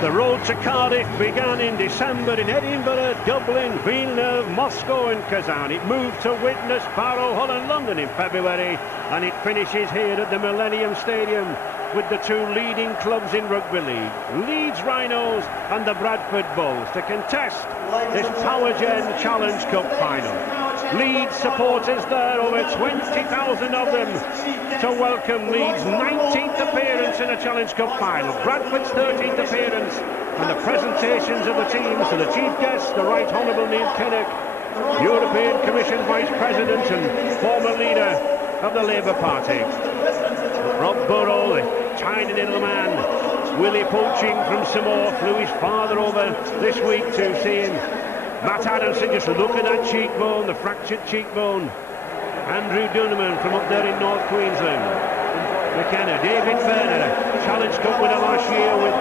The road to Cardiff began in December in Edinburgh, Dublin, Villeneuve, Moscow and Kazan. It moved to Widnes, Barrow, Hull and London in February, and it finishes here at the Millennium Stadium with the two leading clubs in Rugby League, Leeds Rhinos and the Bradford Bulls, to contest this Power Gen Challenge Cup final. Leeds supporters there, over 20,000 of them, to welcome Leeds' 19th appearance in a Challenge Cup final, Bradford's 13th appearance, and the presentations of the teams to the chief guest, the Right Honourable Neil Kinnock, European Commission Vice President and former leader of the Labour Party. Rob Burrow, the tiny little man, Willie Poaching from Samoa, flew his father over this week to see him. Matt Adamson, just look at that cheekbone, the fractured cheekbone. Andrew Duneman from up there in North Queensland. McKenna, David Bernard, Challenge Cup winner last year with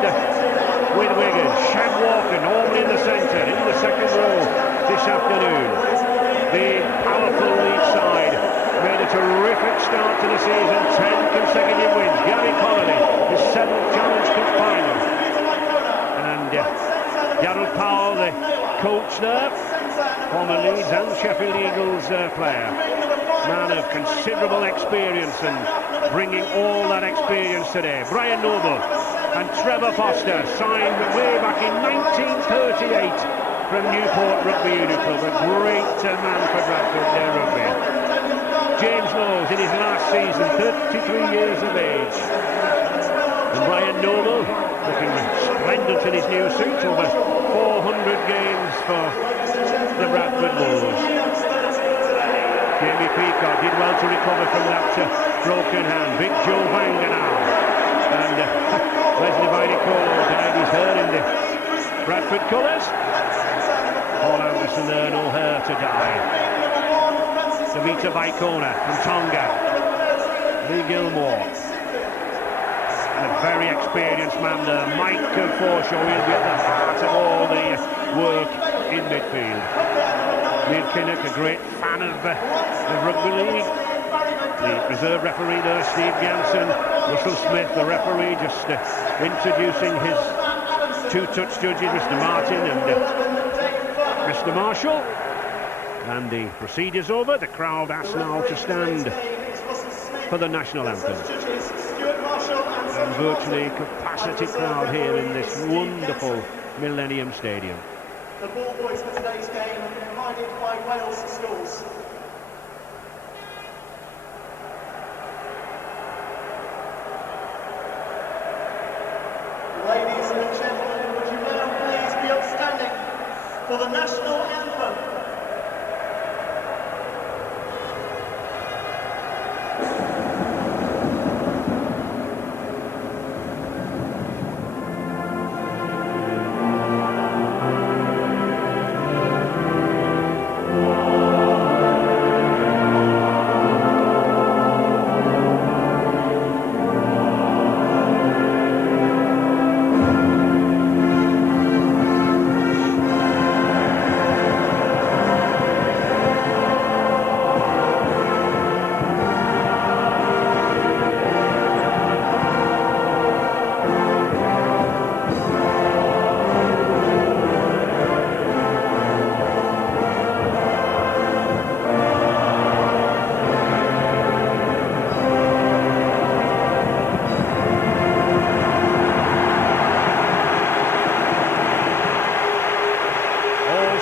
Wigan. Shag Walker, normally in the centre, in the second row this afternoon. The powerful Leeds side made a terrific start to the season, 10 consecutive wins. Gary Connolly, his 7th Challenge Cup final. And Darryl Powell, the coach there, former Leeds and Sheffield Eagles player. Man of considerable experience and bringing all that experience today. Brian Noble and Trevor Foster signed way back in 1938 from Newport Rugby Union Club. A great man for Bradford, their rugby. James Knowles in his last season, 33 years of age. And Brian Noble looking splendid in his new suit, over 400 games for the Bradford Bulls. Jamie Peacock did well to recover from that broken hand. Big Joe Vanga now. And Leslie Vidicolo dyed his hair in the Bradford colours. Paul Anderson there, no hair to dye. Savita Baikona from Tonga. Lee Gilmore. And a very experienced man there, Mike Forshaw. He'll be at the heart of all the work in midfield. Neil Kinnock, a great fan of Rugby League. The reserve referee there, Steve Jansen. Russell Smith, the referee, just introducing his two-touch judges, Mr. Martin and Mr. Marshall. And the procedure's over. The crowd asks now to stand for the national anthem. And virtually capacity crowd here in this wonderful Millennium Stadium. The ball boys for today's game have been provided by Wales Schools. Ladies and gentlemen, would you now please be upstanding for the national anthem?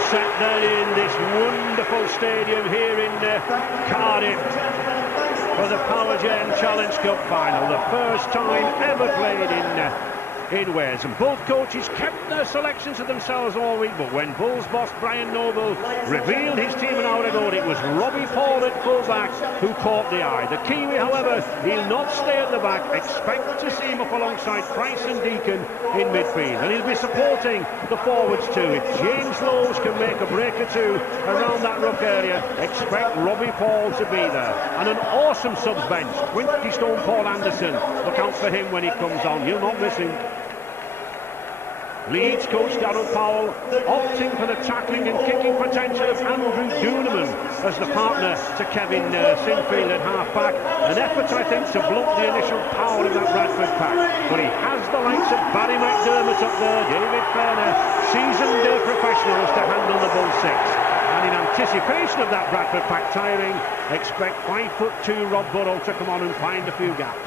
Set down in this wonderful stadium here in Cardiff for the Power Gen Challenge Cup final, the first time ever played in Wales. And both coaches kept their selections to themselves all week, but when Bulls boss Brian Noble revealed his team an hour ago, it was Robbie Paul at full-back who caught the eye. The Kiwi, however, he'll not stay at the back. Expect to see him up alongside Price and Deacon in midfield, and he'll be supporting the forwards too. If James Lowe's can make a break or two around that ruck area, expect Robbie Paul to be there. And an awesome subs bench, 20-stone Paul Anderson. Look out for him when he comes on, you'll not miss him. Leeds coach Darryl Powell opting for the tackling and kicking potential of Andrew Dooneman as the partner to Kevin Sinfield at half-back. An effort, I think, to blunt the initial power of that Bradford pack. But he has the likes of Barry McDermott up there, David Ferner, seasoned professionals to handle the bull six. And in anticipation of that Bradford pack tiring, expect 5'2" Rob Burrow to come on and find a few gaps.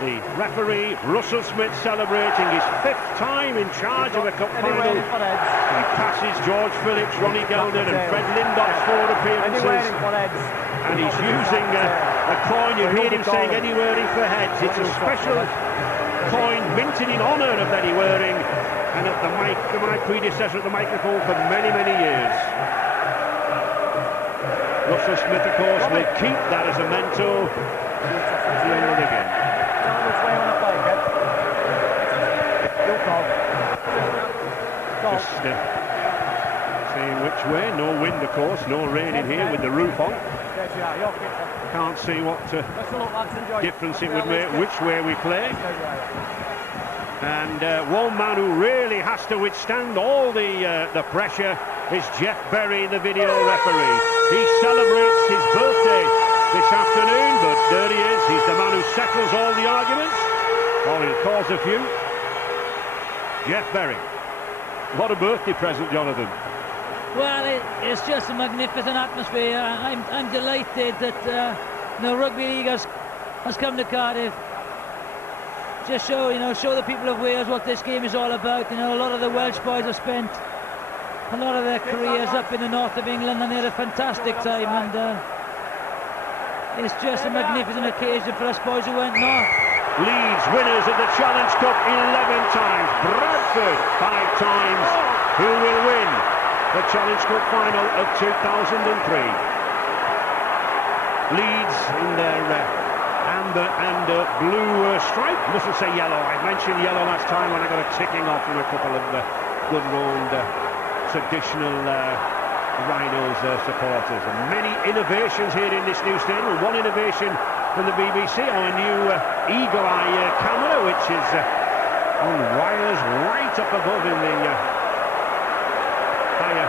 The referee, Russell Smith, celebrating his 5th time in charge of a cup final. He passes George Phillips, Ronnie Gelder and Fred Lindop's 4 appearances. And he's using a coin. You hear him saying anywhere in for heads. It's a special coin minted in honour of Eddie Waring and at the mic, my predecessor at the microphone for many, many years. Russell Smith, of course, will keep that as a memento at the end of the game. Just seeing which way. No wind, of course, no rain in here with the roof on. Can't see what difference it would make which way we play. And one man who really has to withstand all the pressure is Jeff Berry, the video referee. He celebrates his birthday this afternoon, but there he is. He's the man who settles all the arguments, or he'll cause a few. Jeff Berry. What a birthday present, Jonathan. Well, it's just a magnificent atmosphere. I'm delighted that the Rugby League has come to Cardiff. Just show the people of Wales what this game is all about. You know, a lot of the Welsh boys have spent a lot of their careers up in the north of England, and they had a fantastic time. And it's just a magnificent occasion for us boys who went north. Leeds winners of the Challenge Cup 11 times. Bradford 5 times. Who will win the Challenge Cup final of 2003? Leeds in their amber and blue stripe. Mustn't say yellow. I mentioned yellow last time when I got a ticking off from a couple of good round traditional Rhinos supporters. And many innovations here in this new stadium. One innovation from the BBC, our new eagle eye camera, which is on wires right up above in the higher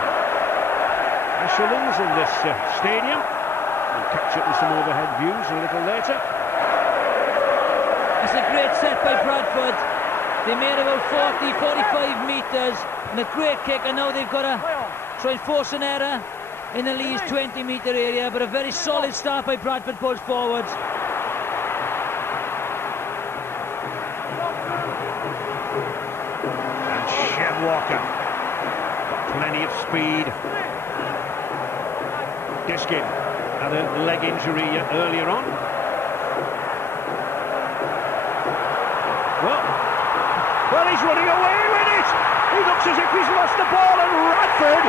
echelons in this stadium. We'll catch up with some overhead views a little later. It's a great set by Bradford. They made about 45 metres and a great kick, and now they've got to try and force an error in the Leeds 20-metre area, but a very solid start by Bradford pulls forwards. And Chev Walker got plenty of speed. Diskin had a leg injury earlier on. Well, he's running away with it. He looks as if he's lost the ball, and Bradford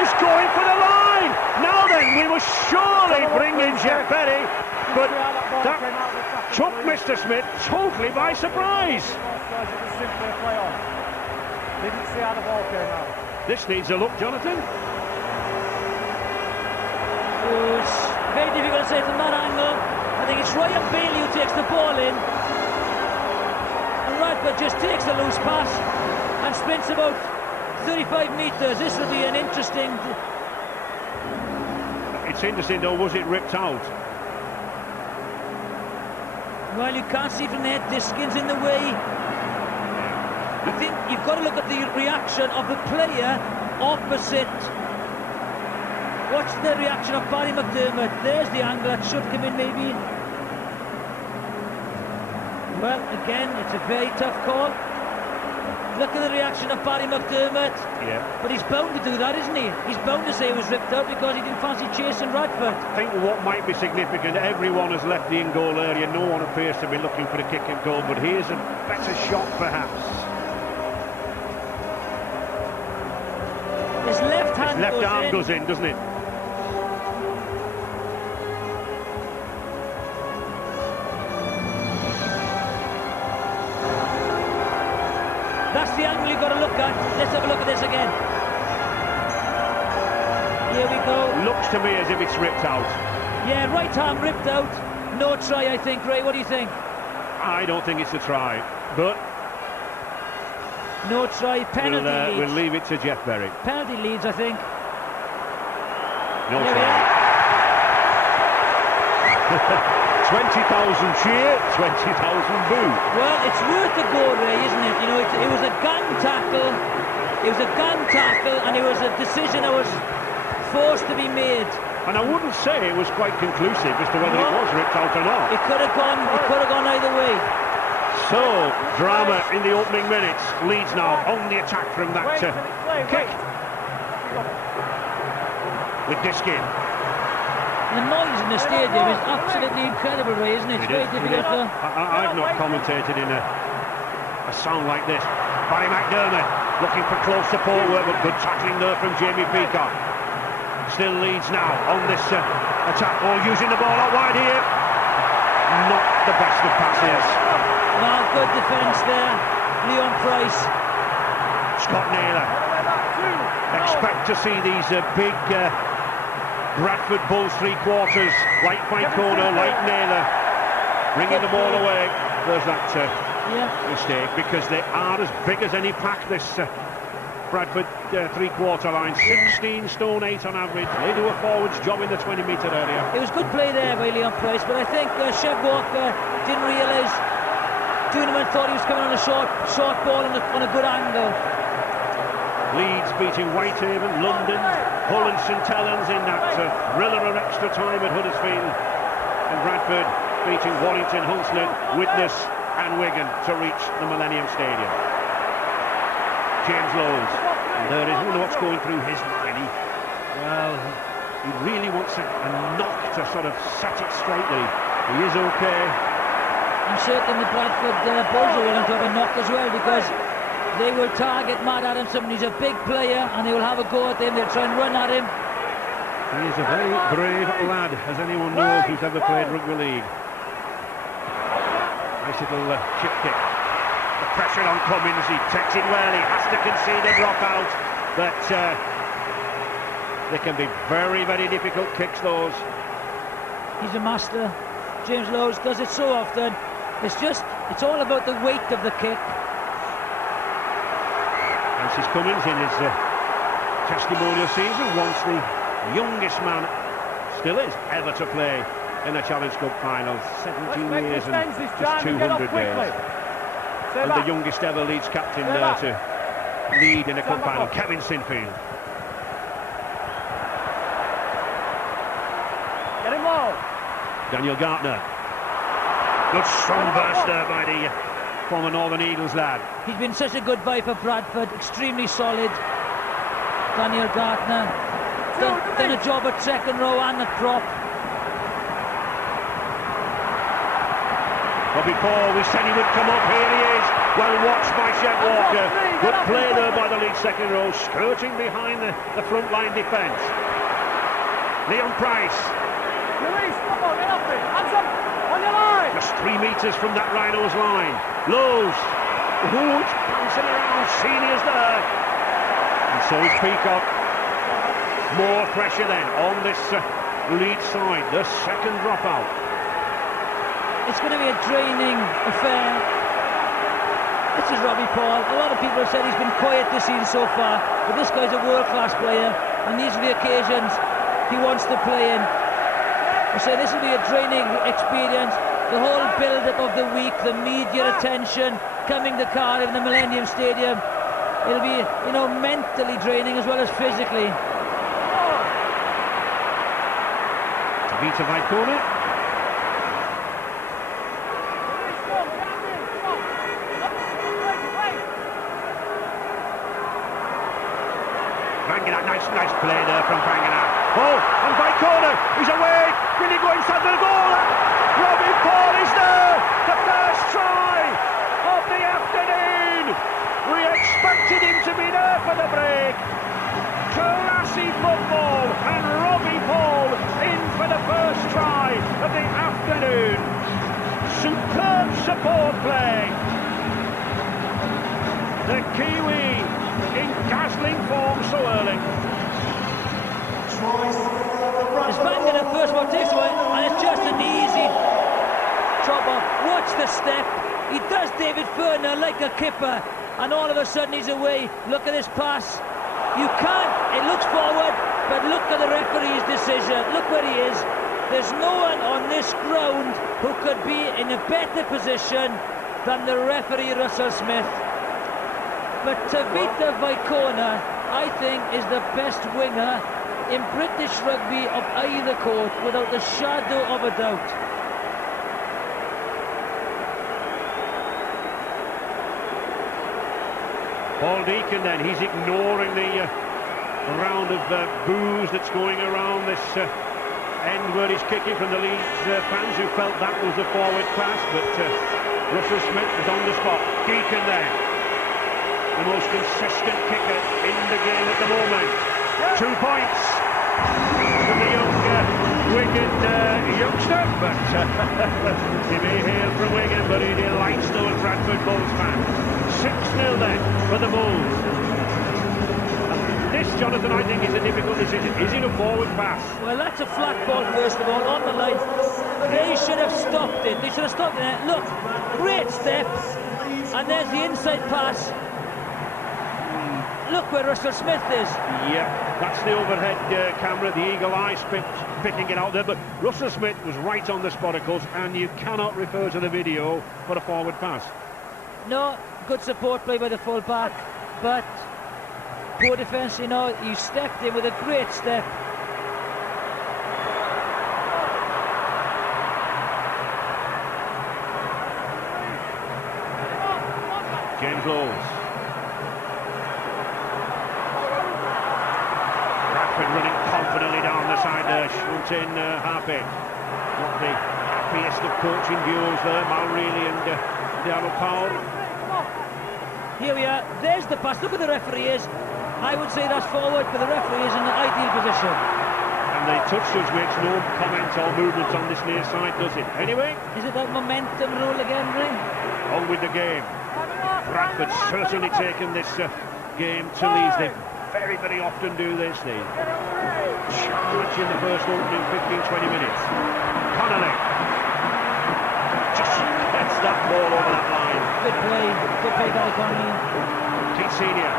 is going for the line. Now then, we must surely bring in Jeff Berry, but that took Mr. Smith totally by surprise. This needs a look, Jonathan. It's very difficult to say from that angle. I think it's Ryan Bailey who takes the ball in. Bradford just takes the loose pass and sprints about 35 metres. This will be an interesting... It's interesting though, was it ripped out? Well, you can't see from there, Diskin's in the way. I think you've got to look at the reaction of the player opposite. Watch the reaction of Barry McDermott. There's the angle that should come in maybe. Well, again, it's a very tough call. Look at the reaction of Barry McDermott. Yeah. But he's bound to do that, isn't he? He's bound to say it was ripped out because he didn't fancy chasing Bradford. I think what might be significant, everyone has left the in-goal area. No one appears to be looking for a kick and goal, but here's a better shot, perhaps. His left hand goes in, doesn't it? That's the angle you've got to look at. Let's have a look at this again. Here we go. Looks to me as if it's ripped out. Yeah, right arm ripped out. No try, I think. Ray, what do you think? I don't think it's a try, but No try, penalty Leeds. We'll leave it to Jeff Berry. Penalty Leeds, I think. No try. 20,000 cheer, 20,000 boo. Well, it's worth a go, Ray, isn't it? You know, it was a gang tackle. It was a gang tackle, and it was a decision that was forced to be made. And I wouldn't say it was quite conclusive as to whether it was ripped out or not. It could have gone either way. So, drama in the opening minutes. Leeds now on the attack from that kick. With Diskin. The noise in the stadium is absolutely incredible, Ray, isn't it? It's very difficult to... I've not commentated in a sound like this. Barry McDermott looking for close support work, but good tackling there from Jamie Peacock. Still Leeds now on this attack, using the ball out wide here. Not the best of passes. No, good defence there. Leon Price. Scott Naylor. Expect to see these big Bradford Bulls three-quarters, like Ficono, like Naylor, bringing the ball away. There's that mistake, because they are as big as any pack, this Bradford three-quarter line. 16 stone 8 on average. They do a forward's job in the 20-metre area. It was good play there by Leon Price, but I think Chev Walker didn't realise. Tournament thought he was coming on a short ball on a good angle. Leeds beating Whitehaven, London, Hull and St Helens in that thriller of extra time at Huddersfield. And Bradford beating Warrington, Hunslet, Widnes and Wigan to reach the Millennium Stadium. James Lowes, there is, wonder what's going through his mind. He really wants a knock to sort of set it straightly. He is okay. I'm certain the Bradford Bulls are willing to have a knock as well, because they will target Matt Adamson. He's a big player, and they will have a go at him. They'll try and run at him. He is a very brave lad, as anyone knows who's ever played rugby league. Nice little chip kick. The pressure on Cummins, he takes it well, he has to concede a dropout, but they can be very, very difficult kicks, those. He's a master. James Lowes does it so often. It's all about the weight of the kick. Francis Cummins in his testimonial season, once the youngest man, still is, ever to play in a Challenge Cup final. 17 years and just 200 days. And the youngest ever Leeds captain there to lead in a cup final, Kevin Sinfield. Get him low. Daniel Gartner. Good strong burst there by the former Northern Eagles lad. He's been such a good buy for Bradford, extremely solid. Daniel Gartner done a job at second row and at prop. Robbie Paul, we said he would come up, here he is. Well watched by Chev Walker. Good play there by the Leeds second row, skirting behind the front line defence. Leon Price. Release, come on, get up it. Hands up, on your line. Just 3 metres from that Rhinos line. Lowes. It's bouncing around. Senior's there. And so is Peacock. More pressure then on this Leeds side. The second dropout. It's going to be a draining affair. This is Robbie Paul. A lot of people have said he's been quiet this season so far, but this guy's a world-class player, and these are the occasions he wants to play in. I say this will be a draining experience. The whole build-up of the week, the media attention coming to Cardiff in the Millennium Stadium. It'll be, mentally draining as well as physically. Vita Vicona. Vangina, nice play there from Vangina. And Vicona, he's away. Will he go inside the goal? Robbie Paul is there. The first try of the afternoon. We expected him to be there for the break. Classy football, and Robbie Paul in for the first try of the afternoon. Superb support play. The Kiwi in dazzling form so early. It's banging at first one, takes away, and it's just an easy drop off. Watch the step. He does David Furner like a kipper. and all of a sudden he's away. Look at this pass. You can't, it looks forward, but look at the referee's decision. Look where he is. There's no one on this ground who could be in a better position than the referee, Russell Smith. But Tavita Vaikona, I think, is the best winger in British rugby of either court, without the shadow of a doubt. Paul Deacon then, he's ignoring the round of boos that's going around this end where he's kicking from the Leeds fans who felt that was a forward pass, but Russell Smith is on the spot. Deacon there, the most consistent kicker in the game at the moment. 2 points for the young Wigan youngster, but he may hail from Wigan, but he delights those Bradford Bulls fans. 6-0 then for the Bulls. This, Jonathan, I think is a difficult decision. Is it a forward pass? Well, that's a flat ball, first of all, on the line. They should have stopped it. They should have stopped it. Look, great step. And there's the inside pass. Look where Russell Smith is. Yeah, that's the overhead camera, the eagle eye picking it out there. But Russell Smith was right on the spot, of course, and you cannot refer to the video for a forward pass. No, good support play by the full-back, but poor defence, you know, you stepped in with a great step. James Lowes. Bradford running confidently down the side there, shooting Harpy. Not the happiest of coaching duos there, Mal Reilly and Darryl Powell. Here we are, there's the pass, look where the referee is. I would say that's forward, but the referee is in the ideal position. And the touch judge makes no comment or movement on this near side, does it? Anyway, is it that momentum rule again, Ray? On with the game. Bradford certainly taken this game to Leeds. They very, very often do this. They charge in the first opening 15-20 minutes. Connolly just gets that ball over that line. Good play by Connolly. Keith Senior.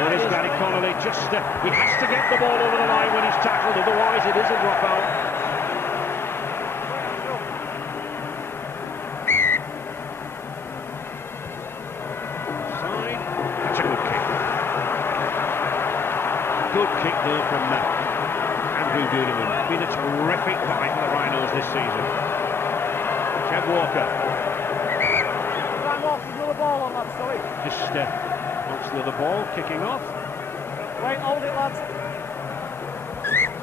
There is Gary Connolly, just he has to get the ball over the line when he's tackled, otherwise it is a dropout. Side, that's a good kick. Good kick there from Andrew Duneman. Been a terrific fight for the Rhinos this season. Kev Walker. Just wants the other ball, kicking off. Wait, hold it, lads.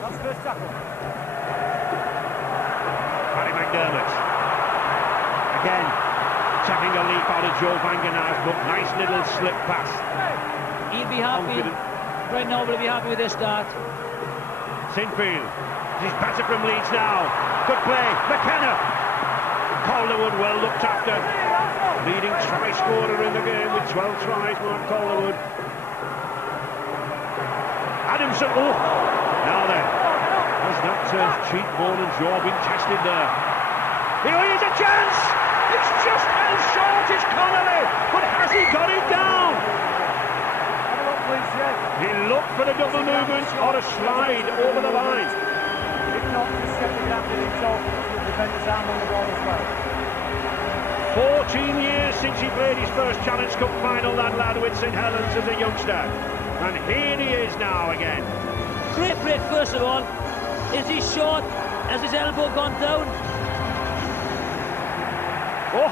That's first tackle. Barry McDermott. Again, taking a leap out of Joe Vangenaar's book. Nice little slip pass. He'll be happy. Brent Noble will be happy with this start. Sinfield. He's better from Leeds now. Good play. McKenna. Calderwood well looked after. Leading try scorer in the game with 12 tries, Mark Calderwood. Adamson. Oh, now then. Has that cheekbone and jaw been tested there? Here is a chance. It's just how short is Connolly, but has he got it down? He looked for the double movement or a slide over the line. If not, just set the gap with himself with the defender's arm on the ball as well. 14 years since he played his first Challenge Cup final, that lad, with St Helens as a youngster. And here he is now again. Great break, first of all. Is he short? Has his elbow gone down? Oh!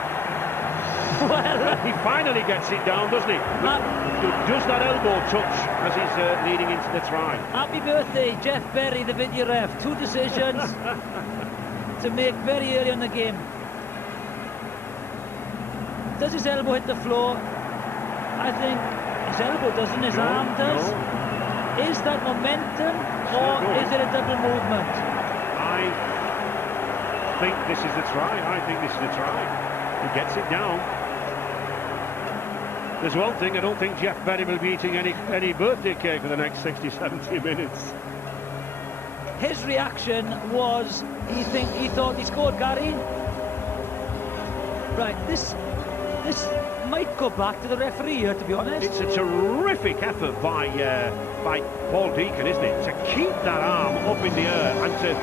Well, he finally gets it down, doesn't he? Does that elbow touch as he's leading into the try? Happy birthday, Jeff Berry, the video ref. 2 decisions to make very early on the game. Does his elbow hit the floor? I think his elbow doesn't, his arm does. No. Is that momentum or is it a double movement? I think this is the try. I think this is the try. He gets it down. There's one thing, I don't think Jeff Berry will be eating any birthday cake for the next 60-70 minutes. His reaction was, he thought he scored, Gary. Right, this might go back to the referee here, to be honest. It's a terrific effort by Paul Deacon, isn't it? To keep that arm up in the air and to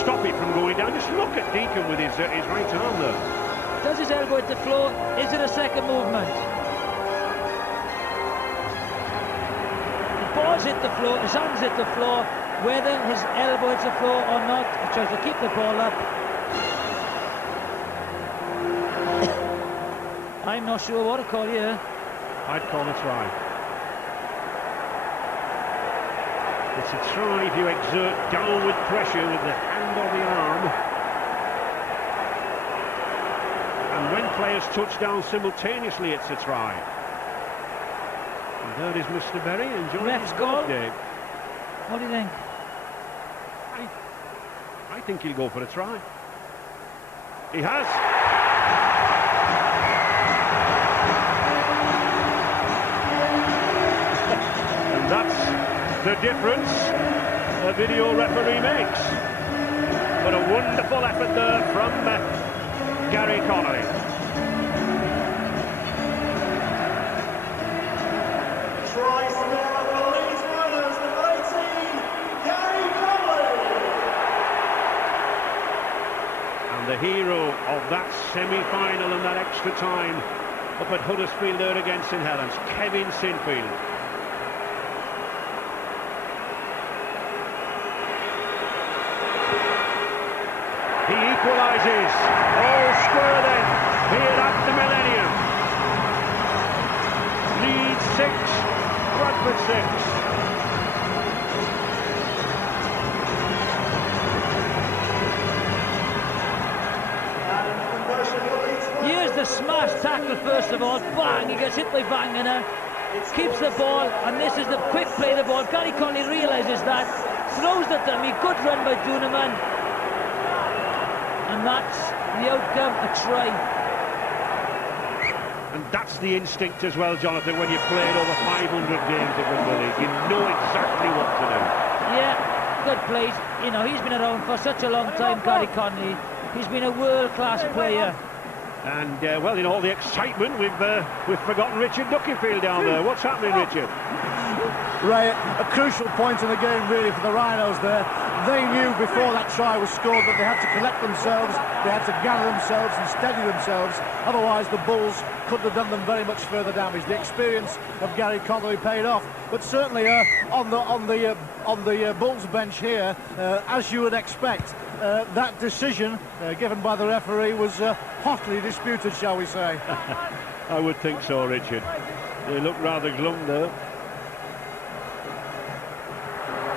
stop it from going down. Just look at Deacon with his right arm there. Does his elbow hit the floor? Is it a second movement? The ball's hit the floor, his hands hit the floor. Whether his elbow hits the floor or not, he tries to keep the ball up. I'm not sure what to call here. I'd call a try. It's a try if you exert downward pressure with the hand on the arm. And when players touch down simultaneously, it's a try. And there is Mr. Berry enjoying his birthday. What do you think? I think he'll go for a try. He has. And that's the difference a video referee makes. But a wonderful effort there from Gary Connolly. Try scorer for the Leeds Rhinos, number 18, Gary Connolly. And the hero of that semi-final and that extra time up at Huddersfield there against St Helens, Kevin Sinfield. He equalises, all square then, here at the Millennium. Leeds 6, Bradford 6. Here's the smash tackle first of all. Bang, he gets hit by Bangener. Keeps the ball, and this is the quick play of the ball. Gary Connolly realises that, throws the dummy, good run by Duneman. And that's the outcome, a try. And that's the instinct as well, Jonathan, when you've played over 500 games of rugby league. You know exactly what to do. Yeah, good plays. You know, he's been around for such a long time, Gary Connolly. He's been a world-class player. And, well, in all the excitement, we've forgotten Richard Duckyfield down there. What's happening, Richard? Ray, a crucial point in the game, really, for the Rhinos there. They knew before that try was scored that they had to collect themselves, they had to gather themselves and steady themselves. Otherwise, the Bulls couldn't have done them very much further damage. The experience of Gary Connolly paid off. But certainly on the Bulls bench here, as you would expect, that decision given by the referee was hotly disputed, shall we say. I would think so, Richard. They look rather glum there.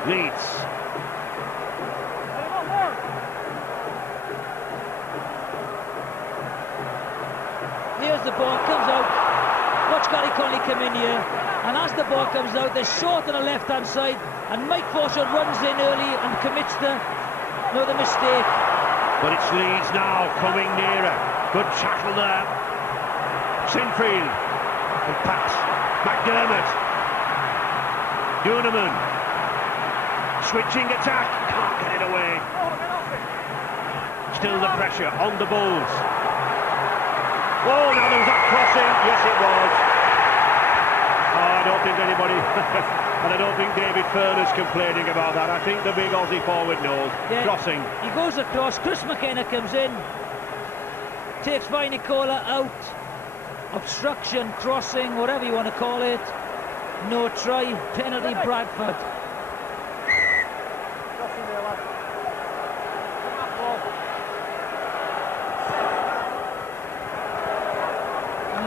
Leeds. Here's the ball, comes out. Watch Gary Connolly come in here. And as the ball comes out, they're short on the left-hand side. And Mike Forshaw runs in early and commits the mistake. But it's Leeds now coming nearer. Good tackle there. Sinfield. And pass. McDermott. Duneman. Switching attack. Can't get it away. Still the pressure on the Bulls. Oh, now there was that crossing. Yes, it was. Oh, I don't think anybody, and I don't think David Furner's complaining about that. I think the big Aussie forward knows. Yeah, crossing. He goes across. Chris McKenna comes in. Takes Vinicola out. Obstruction, crossing, whatever you want to call it. No try. Penalty, Bradford.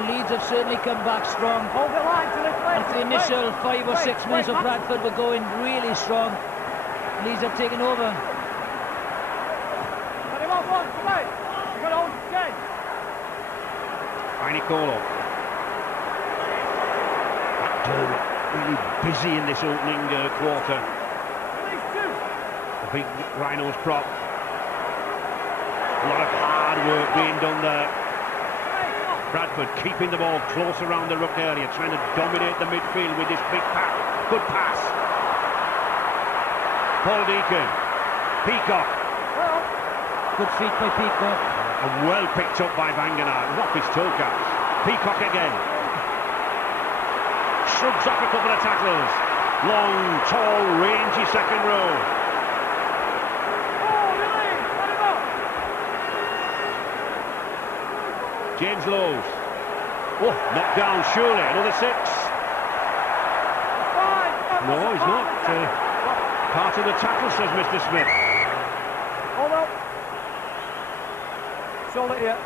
Leeds have certainly come back strong. Hold the line till it's After the initial 5 or 6 minutes of Bradford were going really strong. Leeds have taken over. Vinicola. McDermott really busy in this opening quarter. The big Rhinos prop. A lot of hard work being done there. Bradford keeping the ball close around the ruck area, trying to dominate the midfield with this big pack. Good pass. Paul Deacon. Peacock. Good feet by Peacock. And well picked up by Vangenaert. Off his toe cap. Peacock again. Shrugs off a couple of tackles. Long, tall, rangy second row. James Lowe's. Oh, knocked down surely. Another 6. No, he's not. Part of the tackle, says Mr. Smith. Hold up. Shoulder here.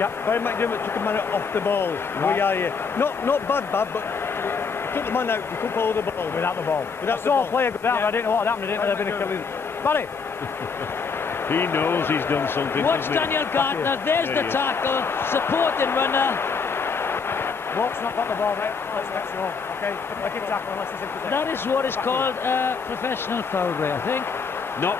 Yeah, Barry McDermott took a man off the ball. Right. We are here. Not bad, but took the man out and took hold of the ball. Without the ball. Without the ball. Player got down. Yeah. I didn't know what happened. I didn't know they've been killing. Barry. He knows he's done something. Watch Daniel Gardner. There's the tackle. Supporting runner. Walk's not got the ball, mate. Let's get you all. Okay, make it tackle unless he's in possession. That is what is called a professional foul, I think. Not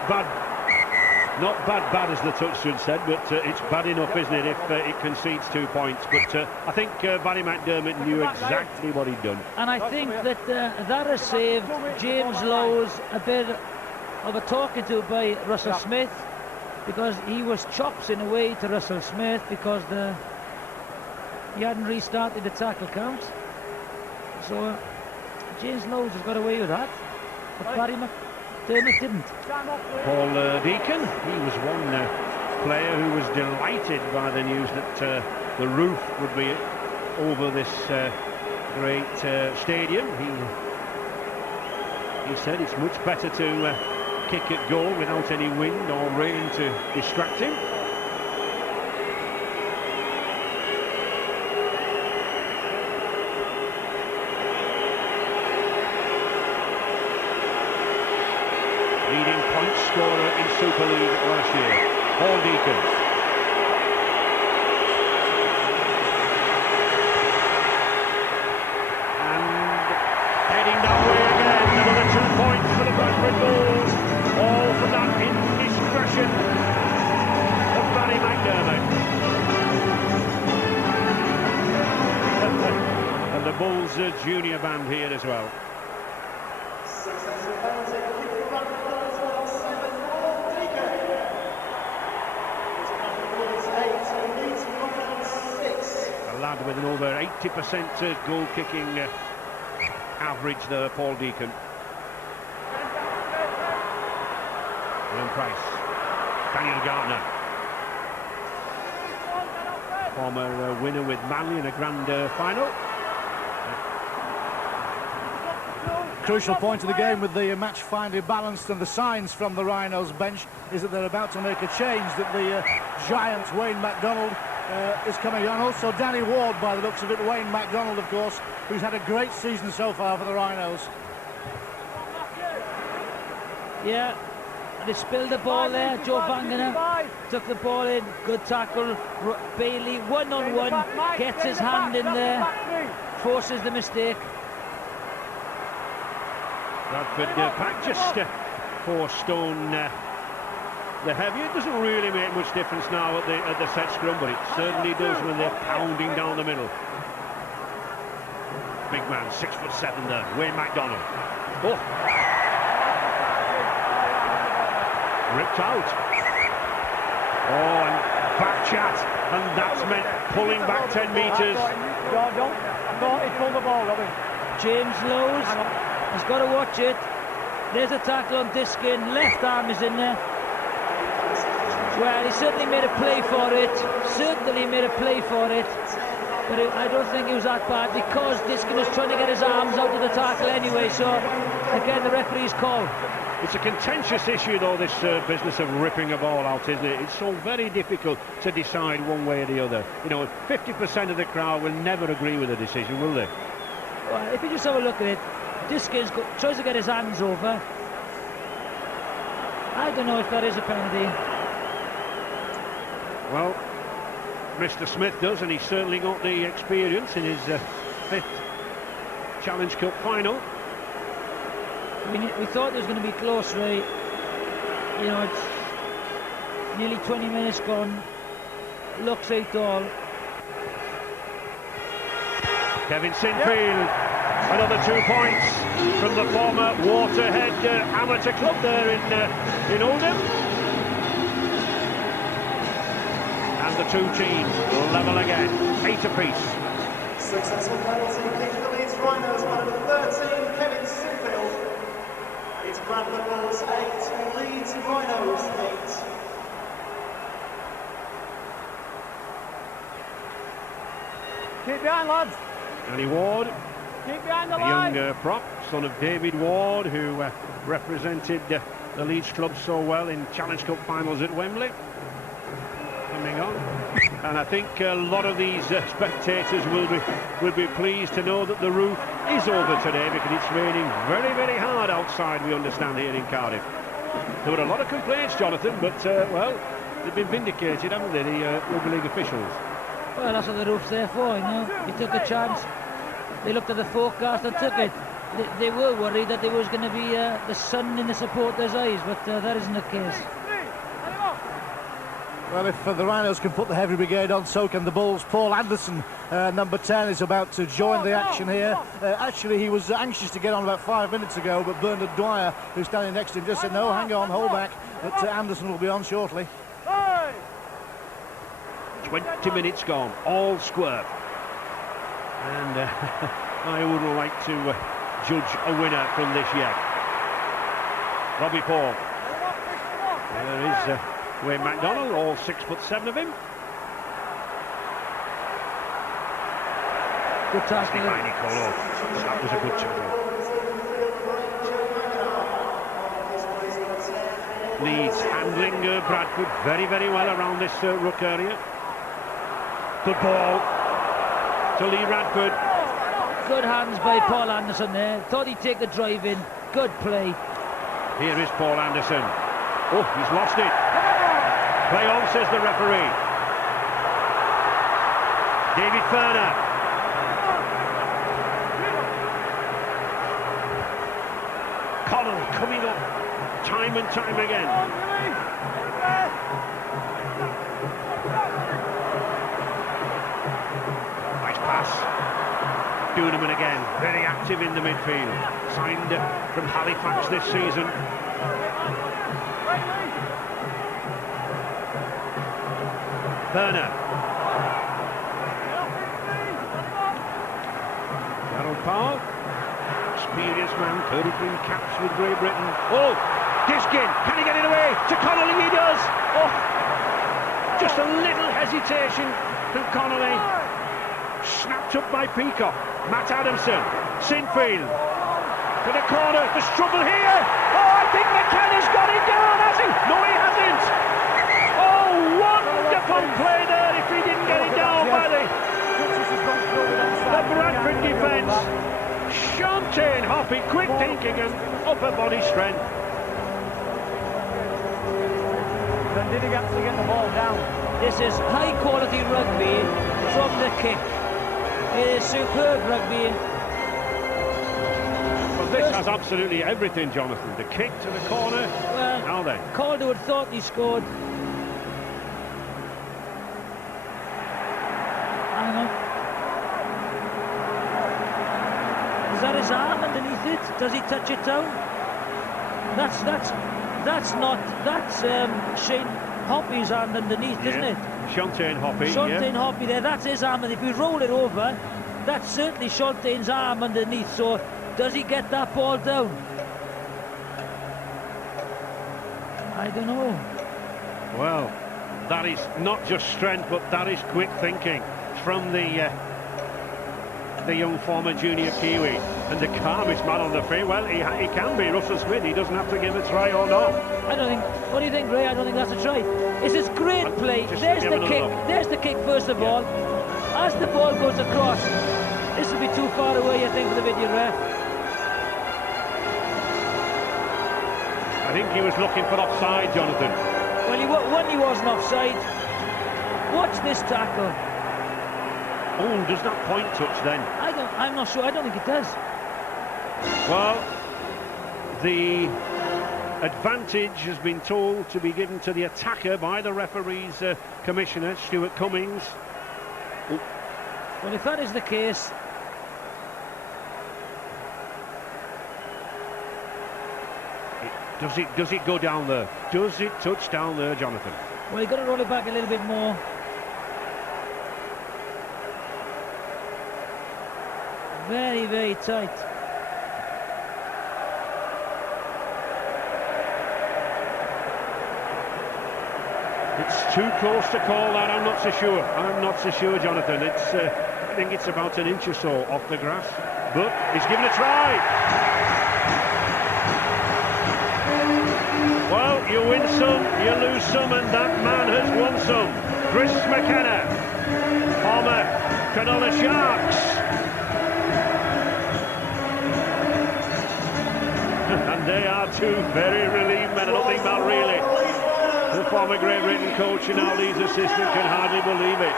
bad as the touchman said, but it's bad enough, isn't it, if it concedes 2 points. But I think Barry McDermott knew exactly what he'd done. And I think that that has saved James Lowe's a bit of a talking to by Russell Smith, because he was chops in a way to Russell Smith because he hadn't restarted the tackle count. So James Lowe's has got away with that, but Barry McDermott didn't. Paul Deacon, he was one player who was delighted by the news that the roof would be over this great stadium. He said it's much better to kick at goal without any wind or rain to distract him. Leading point scorer in Super League last year, Paul Deacon. And heading that way again, another 2 points for the Bradford Bulls, all from that indiscretion of Barry McDermott. And the Bulls junior band here as well. With an over 80% goal-kicking average there, Paul Deacon. William Price, Daniel Gardner, former winner with Manly in a grand final. Crucial point of the game with the match finally balanced, and the signs from the Rhinos bench is that they're about to make a change, that the giant Wayne MacDonald is coming on. Also Danny Ward, by the looks of it. Wayne MacDonald, of course, who's had a great season so far for the Rhinos. Yeah, they spilled the ball there. Joe Vangenaert took the ball in. Good tackle. Bailey, one-on-one, gets his hand in there, forces the mistake. Bradford pack just 4 stone the heavy. It doesn't really make much difference now at the set scrum, but it certainly does when they're pounding down the middle. Big man, 6'7" there, Wayne MacDonald. Oh, ripped out. Oh, and back chat, and that's meant pulling back 10 metres. Don't he pulled the ball, Robin. James Lowe's has got to watch it. There's a tackle on Diskin, left arm is in there. Well, he certainly made a play for it, but I don't think it was that bad, because Diskin was trying to get his arms out of the tackle anyway, so again the referee's call. It's a contentious issue though, this business of ripping a ball out, isn't it? It's so very difficult to decide one way or the other. You know, 50% of the crowd will never agree with the decision, will they? Well, if you just have a look at it, Diskin tries to get his hands over. I don't know if that is a penalty. Well, Mr. Smith does, and he's certainly got the experience in his 5th Challenge Cup final. I mean, we thought it was going to be close, Ray. You know, nearly 20 minutes gone. Looks like all. Kevin Sinfield, another 2 points from the former Waterhead amateur club there in Oldham. And the two teams level again, 8 apiece. Successful penalty kick for the Leeds Rhinos by number 13, Kevin Sinfield. It's Bradford Bulls 8, Leeds Rhinos 8. Keep behind, lads. Danny Ward, Keep behind the a line. young prop, son of David Ward, who represented the Leeds club so well in Challenge Cup finals at Wembley. Coming on. And I think a lot of these spectators will be pleased to know that the roof is over today, because it's raining very, very hard outside, we understand, here in Cardiff. There were a lot of complaints, Jonathan, but, well, they've been vindicated, haven't they, the Rugby League officials? Well, that's what the roof's there for, you know. They took a chance. They looked at the forecast and took it. They were worried that there was going to be the sun in the supporters' eyes, but that isn't the case. Well, if the Rhinos can put the heavy brigade on, so can the Bulls. Paul Anderson, number 10, is about to join the action here. Actually, he was anxious to get on about 5 minutes ago, but Bernard Dwyer, who's standing next to him, just said, no, hang on, hold back, but Anderson will be on shortly. 20 minutes gone, all square. And I wouldn't like to judge a winner from this yet. Robbie Paul. There is Wayne MacDonald, all 6'7" of him. Good tackle. That was a good tackle. Leeds handling Bradford very, very well around this ruck area. Good ball to Lee Radford. Good hands by Paul Anderson there. Thought he'd take the drive in. Good play. Here is Paul Anderson. Oh, he's lost it. Play on, says the referee. David Ferner. Connell coming up time and time again. Nice pass. Duneman again, very active in the midfield. Signed from Halifax this season. Ferner. Gerald Parr, experienced man, 33 caps with Great Britain. Oh, Diskin, can he get it away? To Connolly, he does. Oh, just a little hesitation from Connolly. Snapped up by Peacock. Matt Adamson, Sinfield. To the corner, there's trouble here. Oh, I think McKenna's got it down, has he? No, he hasn't. Oh, wonderful play there if he didn't get it down by the Bradford defence. Shante Hoppy, quick thinking and upper body strength. Then did he actually get the ball down? This is high quality rugby from the kick. It is superb rugby. Well, this has absolutely everything, Jonathan. The kick to the corner. Well, Now then. Calder had thought he scored. Hang on. Is that his arm underneath it? Does he touch it down? That's Shane Hoppy's arm underneath, isn't it? Shante Hoppy. Shante Hoppy there, that's his arm, and if we roll it over, that's certainly Shantane's arm underneath, so does he get that ball down? I don't know. Well, that is not just strength, but that is quick thinking from the young former junior Kiwi, and the calmest man on the field. Well, he can be Russell Smith. He doesn't have to give a try or not. I don't think. What do you think, Ray? I don't think that's a try. It's a great play. There's the kick. There's the kick first of all. As the ball goes across, this will be too far away, I think, for the video ref. I think he was looking for offside, Jonathan. Well, he wasn't offside. Watch this tackle. Oh, does that point touch then? I'm not sure. I don't think it does. Well, the advantage has been told to be given to the attacker by the referee's commissioner, Stuart Cummings. Well, if that is the case, does it go down there? Does it touch down there, Jonathan? well, you've got to roll it back a little bit more. Very, very tight. It's too close to call that. I'm not so sure. I'm not so sure, Jonathan. I think it's about an inch or so off the grass. But he's given a try. Well, you win some, you lose some, and that man has won some. Chris McKenna, former Cronulla Sharks. And they are two very relieved men. I don't think Mal really, the former Great Britain coach and now Leeds assistant, can hardly believe it.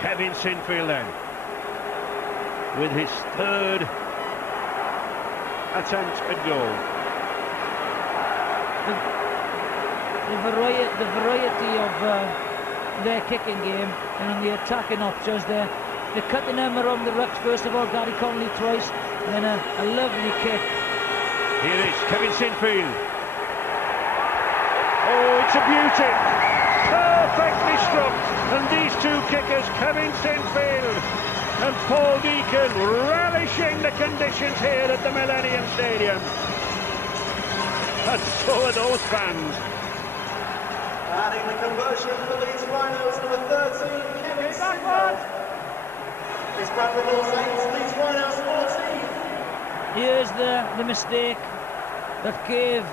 Kevin Sinfield then, with his third attempt at goal. The variety of their kicking game and on the attacking options there. They're cutting them around the rucks. First of all, Gary Connolly twice, and then a lovely kick. Here it is, Kevin Sinfield. Oh, it's a beauty. Perfectly struck. And these two kickers, Kevin Sinfield and Paul Deacon, relishing the conditions here at the Millennium Stadium. And so are those fans. Adding the conversion for Leeds Rhinos, number 13, Kevin Sinfield. It's Bradford 8, Leeds Rhinos 14. Here's the mistake that gave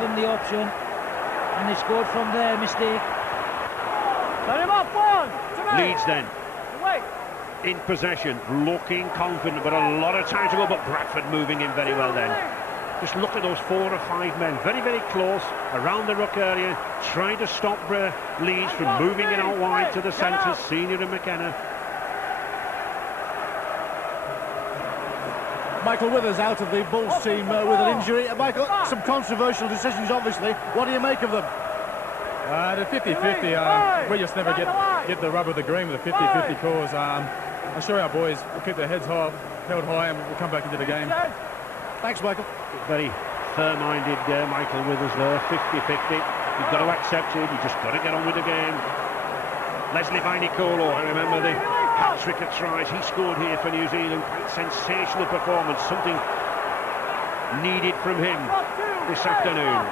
him the option, and they scored from their mistake. Leeds then in possession, looking confident, but a lot of time to go. But Bradford moving in very well then. Just look at those 4 or 5 men, very, very close around the ruck area, trying to stop Leeds from moving it out wide to the centres, Senior and McKenna. Michael Withers out of the Bulls team with an injury. Michael, some controversial decisions, obviously. What do you make of them? The 50-50, we just never get the rub of the green with the 50-50 calls. I'm sure our boys will keep their heads held high and we'll come back into the game. Thanks, Michael. Very fair-minded Michael Withers there, 50-50. You've got to accept it, you've just got to get on with the game. Leslie Vainicolo, I remember the hat-trick of tries he scored here for New Zealand. Quite sensational performance, something needed from him this afternoon.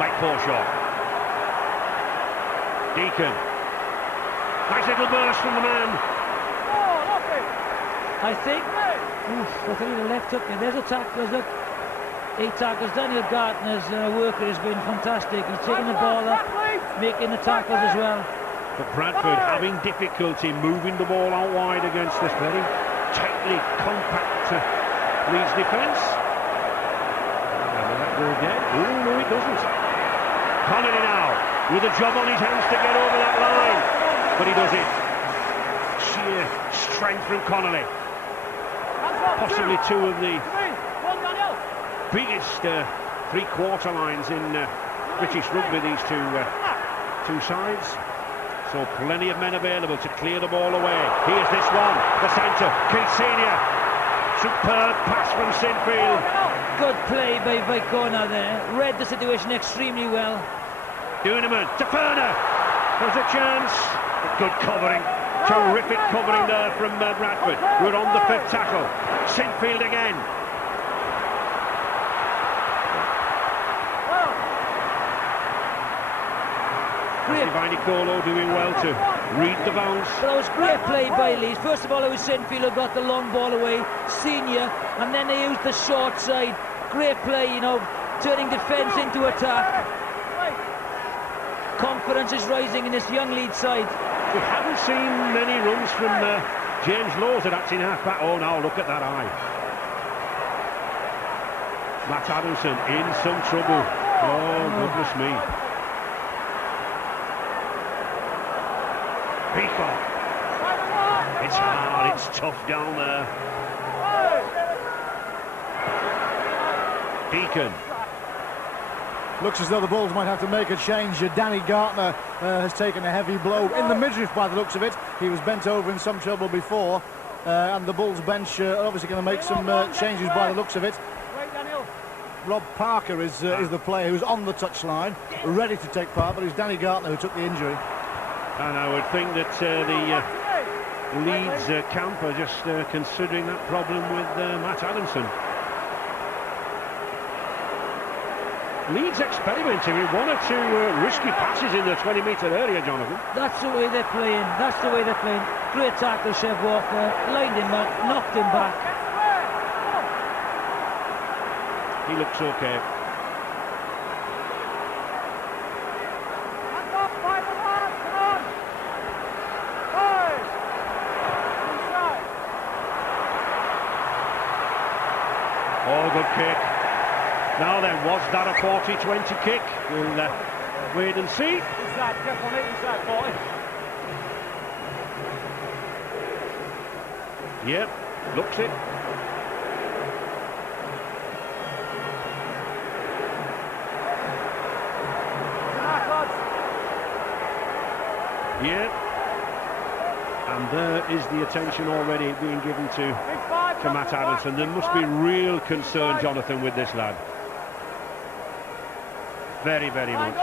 Mike Forshaw. Deacon. Nice little burst from the man. I think the left hook there. There's a tackle. Look, 8 tackles. Daniel Gartner's worker has been fantastic. He's taking the ball up, making the tackles as well. But Bradford having difficulty moving the ball out wide against this very tightly compact Leeds defence. Will that go again? Oh no, it doesn't. Connolly now with a job on his hands to get over that line, but he does it. Sheer strength from Connolly. Possibly 2 of the biggest three-quarter lines in British rugby, these two sides. So plenty of men available to clear the ball away. Here's this one, the centre, Keith Senior. Superb pass from Sinfield. Good play by Vicona there. Read the situation extremely well. Duneman to Ferner. There's a chance. Good covering. Terrific covering there from Bradford. We're on the 5th tackle. Sinfield again. Vainicolo doing well to read the bounce. Well, that was great play by Leeds. First of all, it was Sinfield who got the long ball away, Senior, and then they used the short side. Great play, you know, turning defence into attack. Confidence is rising in this young Leeds side. We haven't seen many runs from James Lowes at acting half-back. Oh, now look at that eye. Matt Adamson in some trouble. Oh, goodness me. Peacock. It's hard, it's tough down there. Deacon. Looks as though the Bulls might have to make a change. Danny Gartner has taken a heavy blow in the midriff by the looks of it. He was bent over in some trouble before. And the Bulls bench are obviously going to make some changes by the looks of it. Rob Parker is the player who's on the touchline, ready to take part, but it's Danny Gartner who took the injury. And I would think that the Leeds camp are just considering that problem with Matt Adamson. Leeds experimenting with one or two risky passes in the 20-metre area, Jonathan. That's the way they're playing. That's the way they're playing. Great tackle, Chev Walker. Lined him up, knocked him back. He looks okay. Oh, good kick. Now then, was that a 40-20 kick? We'll wait and see. Inside, careful on it, inside 40. Yep, looks it. Yep. And there is the attention already being given to Matt Adamson. There must be real concern, Jonathan, with this lad. Very, very much.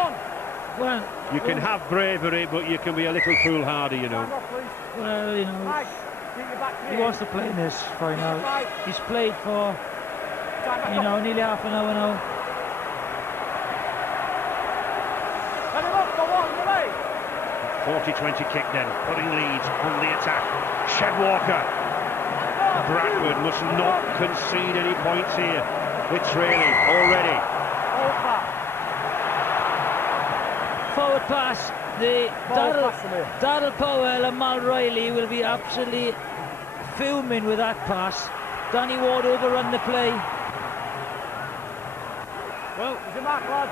Well, you can have bravery, but you can be a little foolhardy, you know. Well, you know, he wants to play in this final. He's played for, you know, nearly half an hour now. 40-20 kick then, putting Leeds on the attack. Chev Walker. Bradford must not concede any points here. It's really already. Forward pass. The Darrell Powell and Mal Riley will be absolutely fuming with that pass. Danny Ward overrun the play. Well, is it mark, lads?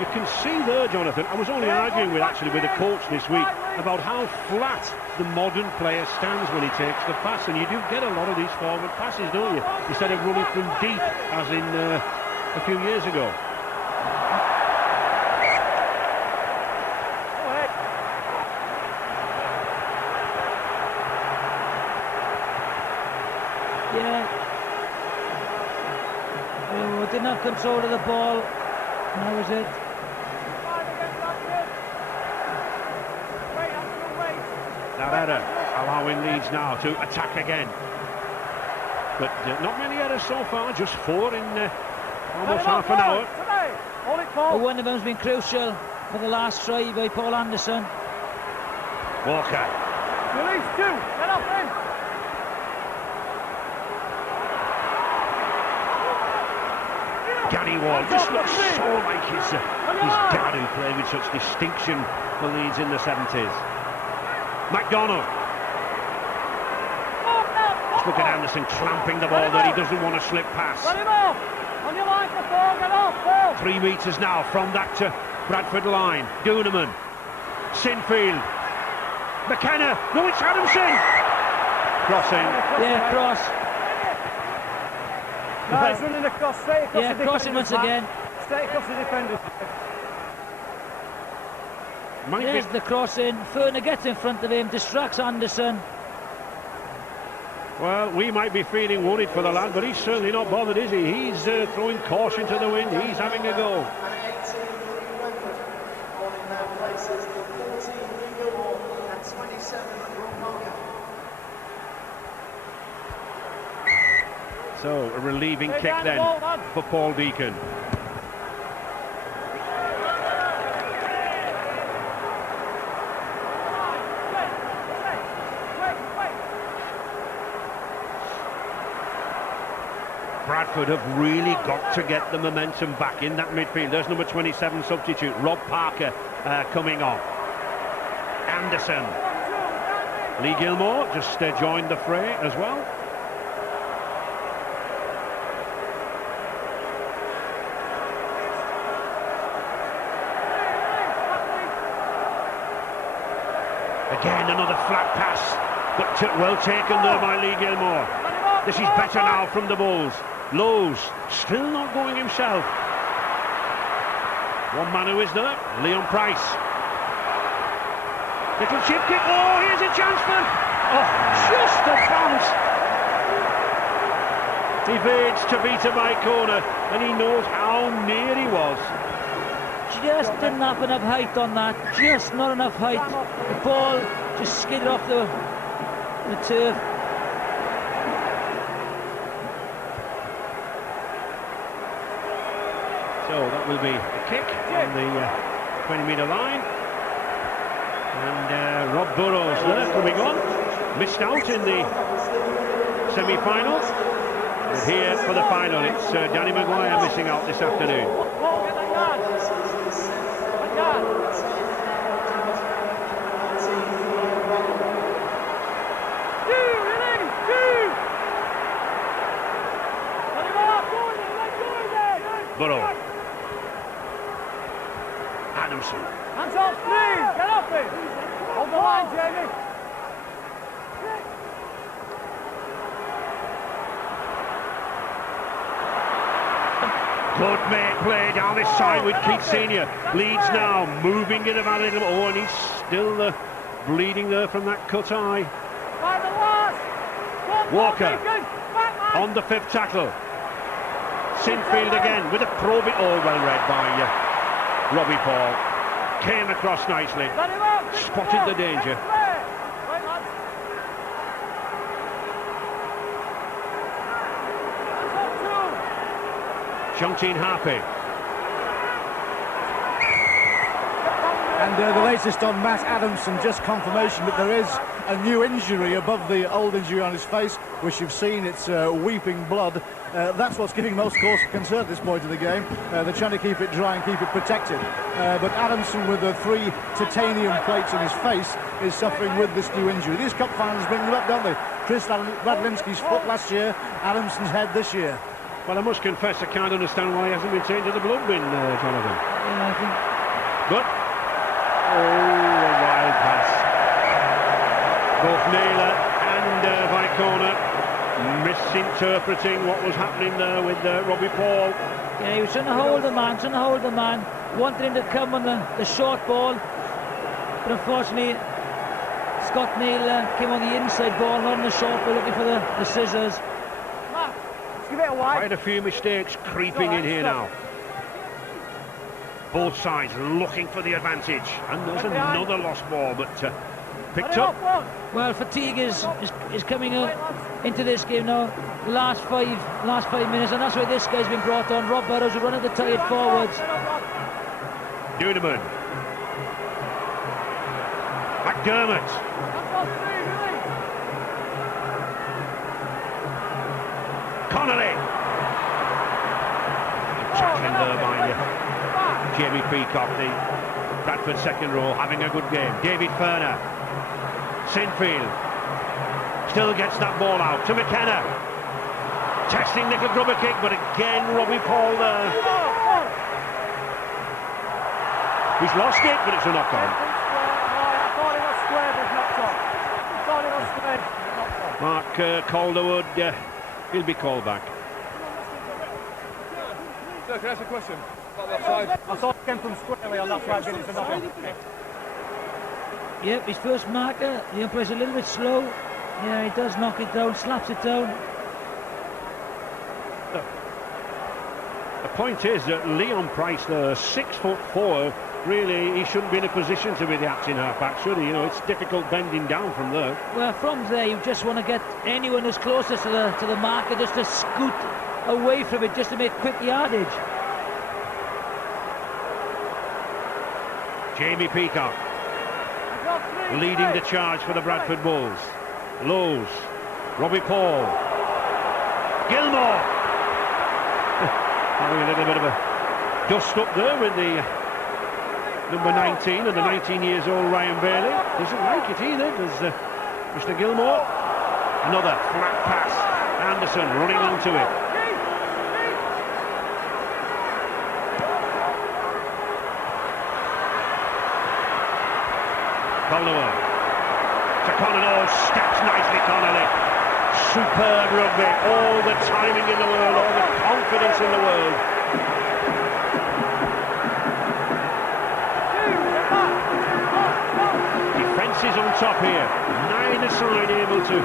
You can see there, Jonathan, I was only arguing with the coach this week about how flat the modern player stands when he takes the pass, and you do get a lot of these forward passes, don't you? Instead of running from deep, as in a few years ago. Yeah. Oh, didn't have control of the ball. And that was it. Error allowing Leeds now to attack again. But not many errors so far, just 4 in almost half an hour. Well, one of them's been crucial for the last try by Paul Anderson. Walker. Release 2, get off in. Gary Wall just looks so like his dad, who played with such distinction for Leeds in the 70s. McDonald. Let's look at Anderson clamping the ball there. He doesn't want to slip past. 3 metres now from that Bradford line. Dooneman. Sinfield. McKenna. No, it's Adamson. Crossing. Yeah, cross. Nice running across, straight across the defenders. Crossing once again. Straight across the defenders. There's the crossing. Furner gets in front of him, distracts Anderson. Well, we might be feeling worried for the lad, but he's certainly not bothered, is he? He's throwing caution to the wind. He's having a go. So, a relieving kick then for Paul Deacon. Bradford have really got to get the momentum back in that midfield. There's number 27 substitute, Rob Parker, coming on. Anderson. Lee Gilmore just joined the fray as well. Again, another flat pass, but well taken there by Lee Gilmore. This is better now from the Bulls. Lowe's still not going himself. One man who is there, Leon Price. Little chip kick. Oh, here's a chance for... Oh, just a bounce. Evades Tabita by corner, and he knows how near he was. Just didn't have enough height on that. Just not enough height. The ball just skidded off the turf. So that will be a kick on the 20-metre line. And Rob Burrows there coming on. Missed out in the semi-final. And here for the final, it's Danny Maguire missing out this afternoon. Burrow. Adamson. Hands off, please! Get off it! Hold the line, Jamie! Good mate play down this side with Keith Senior. Leeds now moving it about a little. Oh, and he's still bleeding there from that cut eye. Walker on the 5th tackle. Sinfield again with a probing. Oh, well read by Robbie Paul. Came across nicely. Spotted the danger. Shantine Harpy. And the latest on Matt Adamson, just confirmation that there is a new injury above the old injury on his face, which you've seen, it's weeping blood. That's what's giving most cause for concern at this point in the game. They're trying to keep it dry and keep it protected. But Adamson, with the 3 titanium plates in his face, is suffering with this new injury. These cup finals bring them up, don't they? Chris Radlinski's foot last year, Adamson's head this year. Well, I must confess I can't understand why he hasn't been taken to the blood bin, Jonathan. Yeah, I think... But, oh, a wild pass. Both Naylor and Vicona misinterpreting what was happening there with Robbie Paul. Yeah, he was trying to hold the man, wanted him to come on the short ball, but unfortunately Scott Naylor came on the inside ball, not on the short ball, looking for the scissors. Quite a few mistakes creeping in here now. Both sides looking for the advantage, and there's another lost ball, but picked up. Well, fatigue is coming into this game now. The last five minutes, and that's why this guy's been brought on. Rob Burrows will run at the tired forwards. Duneman. McDermott. Connolly. Tackling there by Jamie Peacock, the Bradford second row, having a good game. David Ferner. Sinfield. Still gets that ball out to McKenna. Testing little grubber kick, but again Robbie Paul there. He's lost it, but it's a knock on. Mark Calderwood, he'll be called back. Sir, can I ask a question about that side? I saw it came from squarely on that side, it's a knock on. Yep, his first marker, the umpire's a little bit slow. Yeah, he does knock it down, slaps it down. The point is that Leon Price, the 6'4", really he shouldn't be in a position to be the acting half-back, should he? You know, it's difficult bending down from there. Well, from there you just want to get anyone who's closest to the marker just to scoot away from it, just to make quick yardage. Jamie Peacock leading the charge for the Bradford Bulls. Lowe's, Robbie Paul, Gilmore. Having a little bit of a dust up there with the number 19 and the 19 years old Ryan Bailey. Doesn't like it either, does Mr. Gilmore. Another flat pass. Anderson running onto it. Calderwood. Connolly, oh, steps nicely, Connolly. Superb rugby, all the timing in the world, all the confidence in the world. Defence is on top here. Neither side able to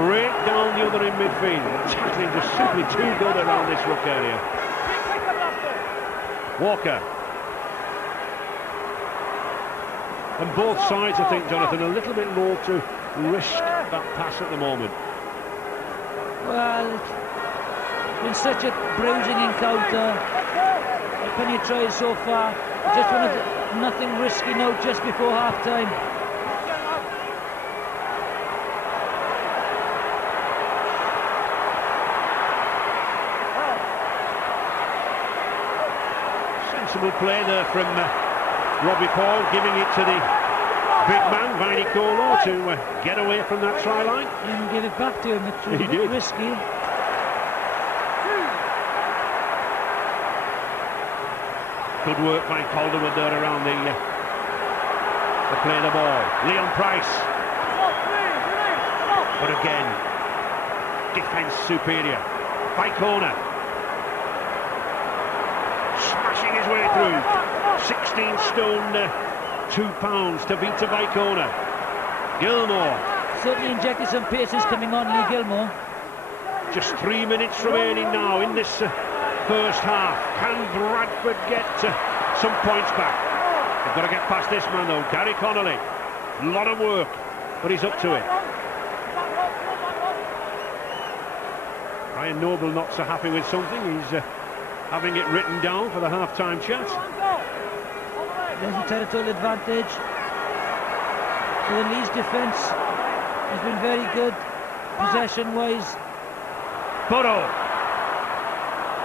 break down the other in midfield. The tackling just simply too good around this ruck area. Walker. And both sides, I think, Jonathan, a little bit low to risk that pass at the moment. Well, it's been such a bruising encounter. Plenty of tries so far. Just wanted nothing risky now just before half-time. Sensible play there from Robbie Paul, giving it to the big man, Vainikolo, to get away from that try line. And give it back to him. It was a bit risky. Good work by Calderwood there around the play of the ball. Leon Price. But again, defence superior. Baikona. Smashing his way through. 16 stone, 2 pounds to beat to Baikona. Gilmore. Certainly injected some pace coming on, Lee Gilmore. Just 3 minutes remaining now in this first half. Can Bradford get some points back? They've got to get past this man though, Gary Connolly. A lot of work, but he's up to it. Ryan Noble not so happy with something. He's having it written down for the half-time chat. There's a territorial advantage. So the Leeds defence has been very good possession-wise. Burrow.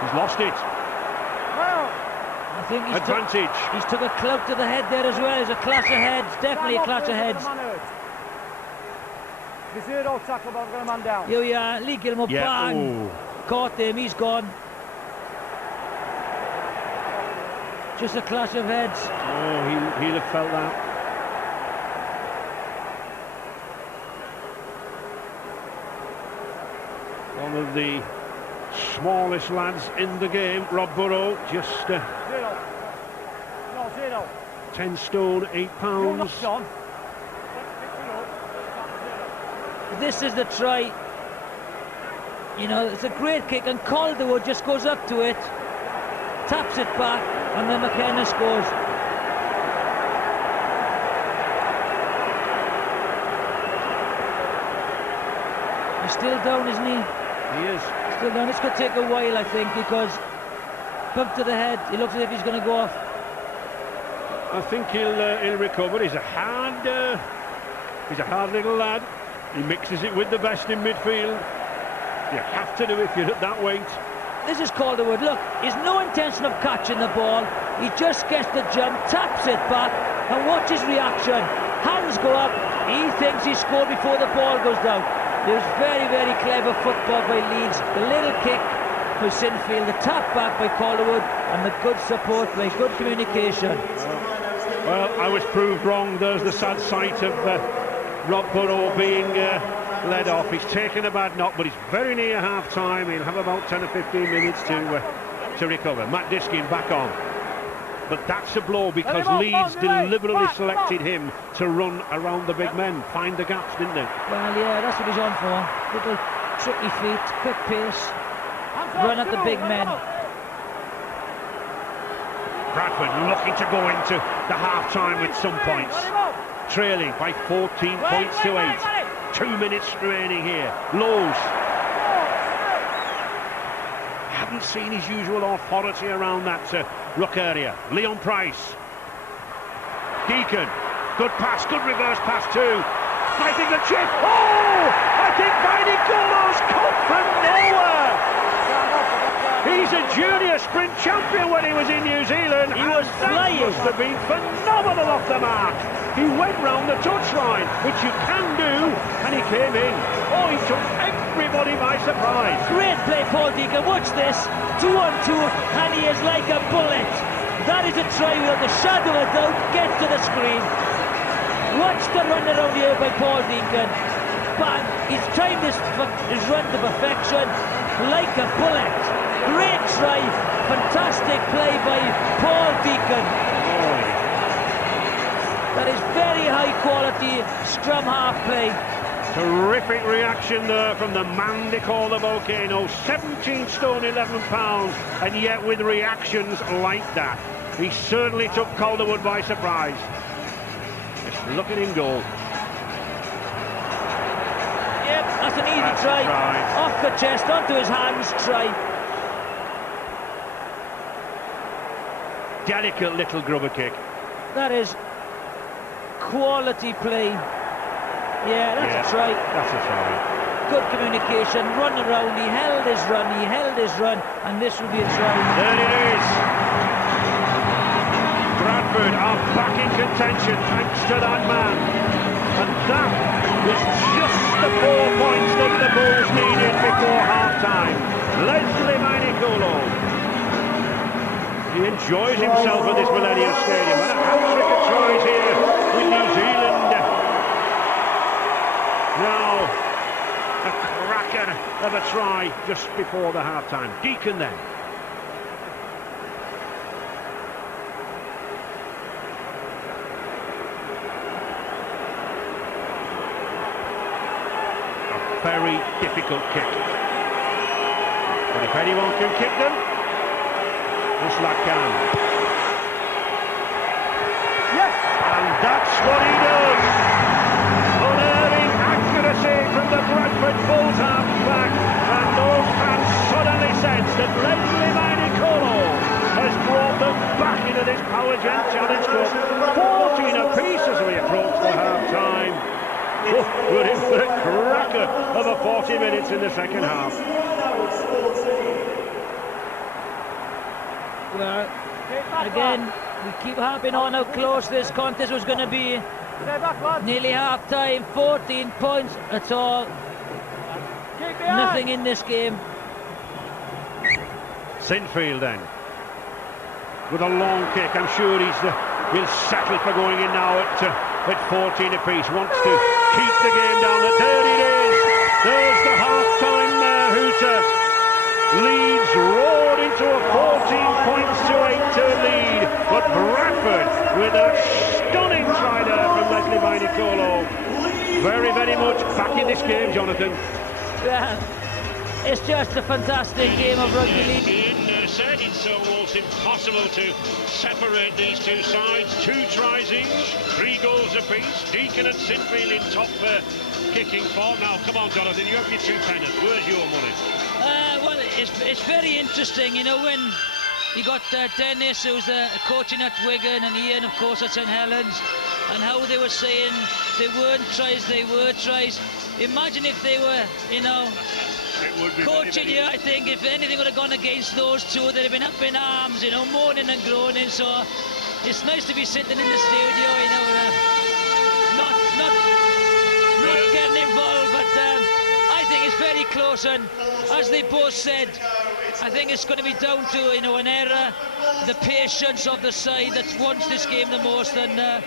He's lost it. I think he's took a clout to the head there as well. It's a clash of heads, definitely a clash of heads. The zero tackle, but I'm going to man down. Here we are, Lee Gilmore, bang! Ooh. Caught him, he's gone. Just a clash of heads. Oh, he'll have felt that. One of the smallest lads in the game, Rob Burrow, just 10 stone, 8 pounds. This is the try. You know, it's a great kick, and Calderwood just goes up to it, taps it back, and then McKenna scores. He's still down, isn't he? He is. Still down. It's going to take a while, I think, because bump to the head. He looks as if he's going to go off. I think he'll recover. He's a hard little lad. He mixes it with the best in midfield. You have to do it if you're at that weight. This is Calderwood. Look, he's no intention of catching the ball. He just gets the jump, taps it back, and watch his reaction. Hands go up. He thinks he scored before the ball goes down. It was very, very clever football by Leeds. The little kick by Sinfield, the tap back by Calderwood, and the good support by good communication. Well, I was proved wrong. There's the sad sight of Rob Burrow being led off. He's taken a bad knock, but he's very near half-time. He'll have about 10 or 15 minutes to recover. Matt Diskin back on. But that's a blow because Leeds deliberately selected him to run around the big men, find the gaps, didn't they? Well, yeah, that's what he's on for. Little tricky feet, quick pace, run at the big men. Bradford looking to go into the half-time with some points. Trailing by 14 points to 8. 2 minutes remaining here. Lowe's. Haven't seen his usual authority around that ruck area. Leon Price. Deacon. Good pass, good reverse pass too. Fighting the chip. Oh! I think Vainikolo's come from nowhere. He's a junior sprint champion when he was in New Zealand. He was flying. Must have been phenomenal off the mark. He went round the touchline, which you can do, and he came in. Oh, he took everybody by surprise. Great play, Paul Deacon. Watch this. 2-on-2, and he is like a bullet. That is a try without the shadow of a doubt. Get to the screen. Watch the run around here by Paul Deacon. Bang! He's timed his run to perfection, like a bullet. Great try, fantastic play by Paul Deacon. That is very high quality scrum half play. Terrific reaction there from the man they call the Volcano. 17 stone 11 pounds, and yet with reactions like that, he certainly took Calderwood by surprise. Just looking in goal. Yep, that's an easy That's try. a try. Off the chest, onto his hands, try. Delicate little grubber kick. That is quality play. Yeah, that's a try. That's a try. Good communication, run around, he held his run, and this will be a try. There it is. Bradford are back in contention thanks to that man. And that was just the 4 points that the Bulls needed before half-time. Leslie Mainicolo. He enjoys himself at this Millennium Stadium. And a hat-trick of tries here with New Zealand. Now, a cracker of a try just before the half-time. Deacon then. A very difficult kick. But if anyone can kick them, this lad can. Yes! And that's what he does. Unerring accuracy from the Bradford Bulls half-back, and those fans suddenly sense that Leslie Mainicolo has brought them back into this Power Gen Challenge Cup. 14 apiece as we approach the half-time. Oh, we're in for a cracker of a 40 minutes in the second half. Well, again, we keep harping on how close this contest was going to be. Nearly half-time, 14 points, that's all. Nothing in this game. Sinfield then, with a long kick. I'm sure he'll settle for going in now at 14 apiece. Wants to keep the game down. There it is. There's the half-time hooter. Leeds roared into a 14 points to 8 lead, but Bradford with a stunning try there from Leslie Mainicolo. Very, very much back in this game, Jonathan. Yeah, it's just a fantastic game of rugby league. Ian said it's almost impossible to separate these two sides. 2 tries each, 3 goals apiece. Deacon and Sinfield in top kicking form. Now, come on, Jonathan, you have your 2 pennants. Where's your money? Well, it's very interesting, you know, when you got Dennis, who's coaching at Wigan, and Ian, of course, at St Helens, and how they were saying they weren't tries, they were tries. Imagine if they were, you know, coaching you. I think if anything would have gone against those two, they'd have been up in arms, you know, moaning and groaning. So it's nice to be sitting in the studio, you know, not getting involved, but I think it's very close, and as they both said, I think it's going to be down to, you know, an error, the patience of the side that wants this game the most, and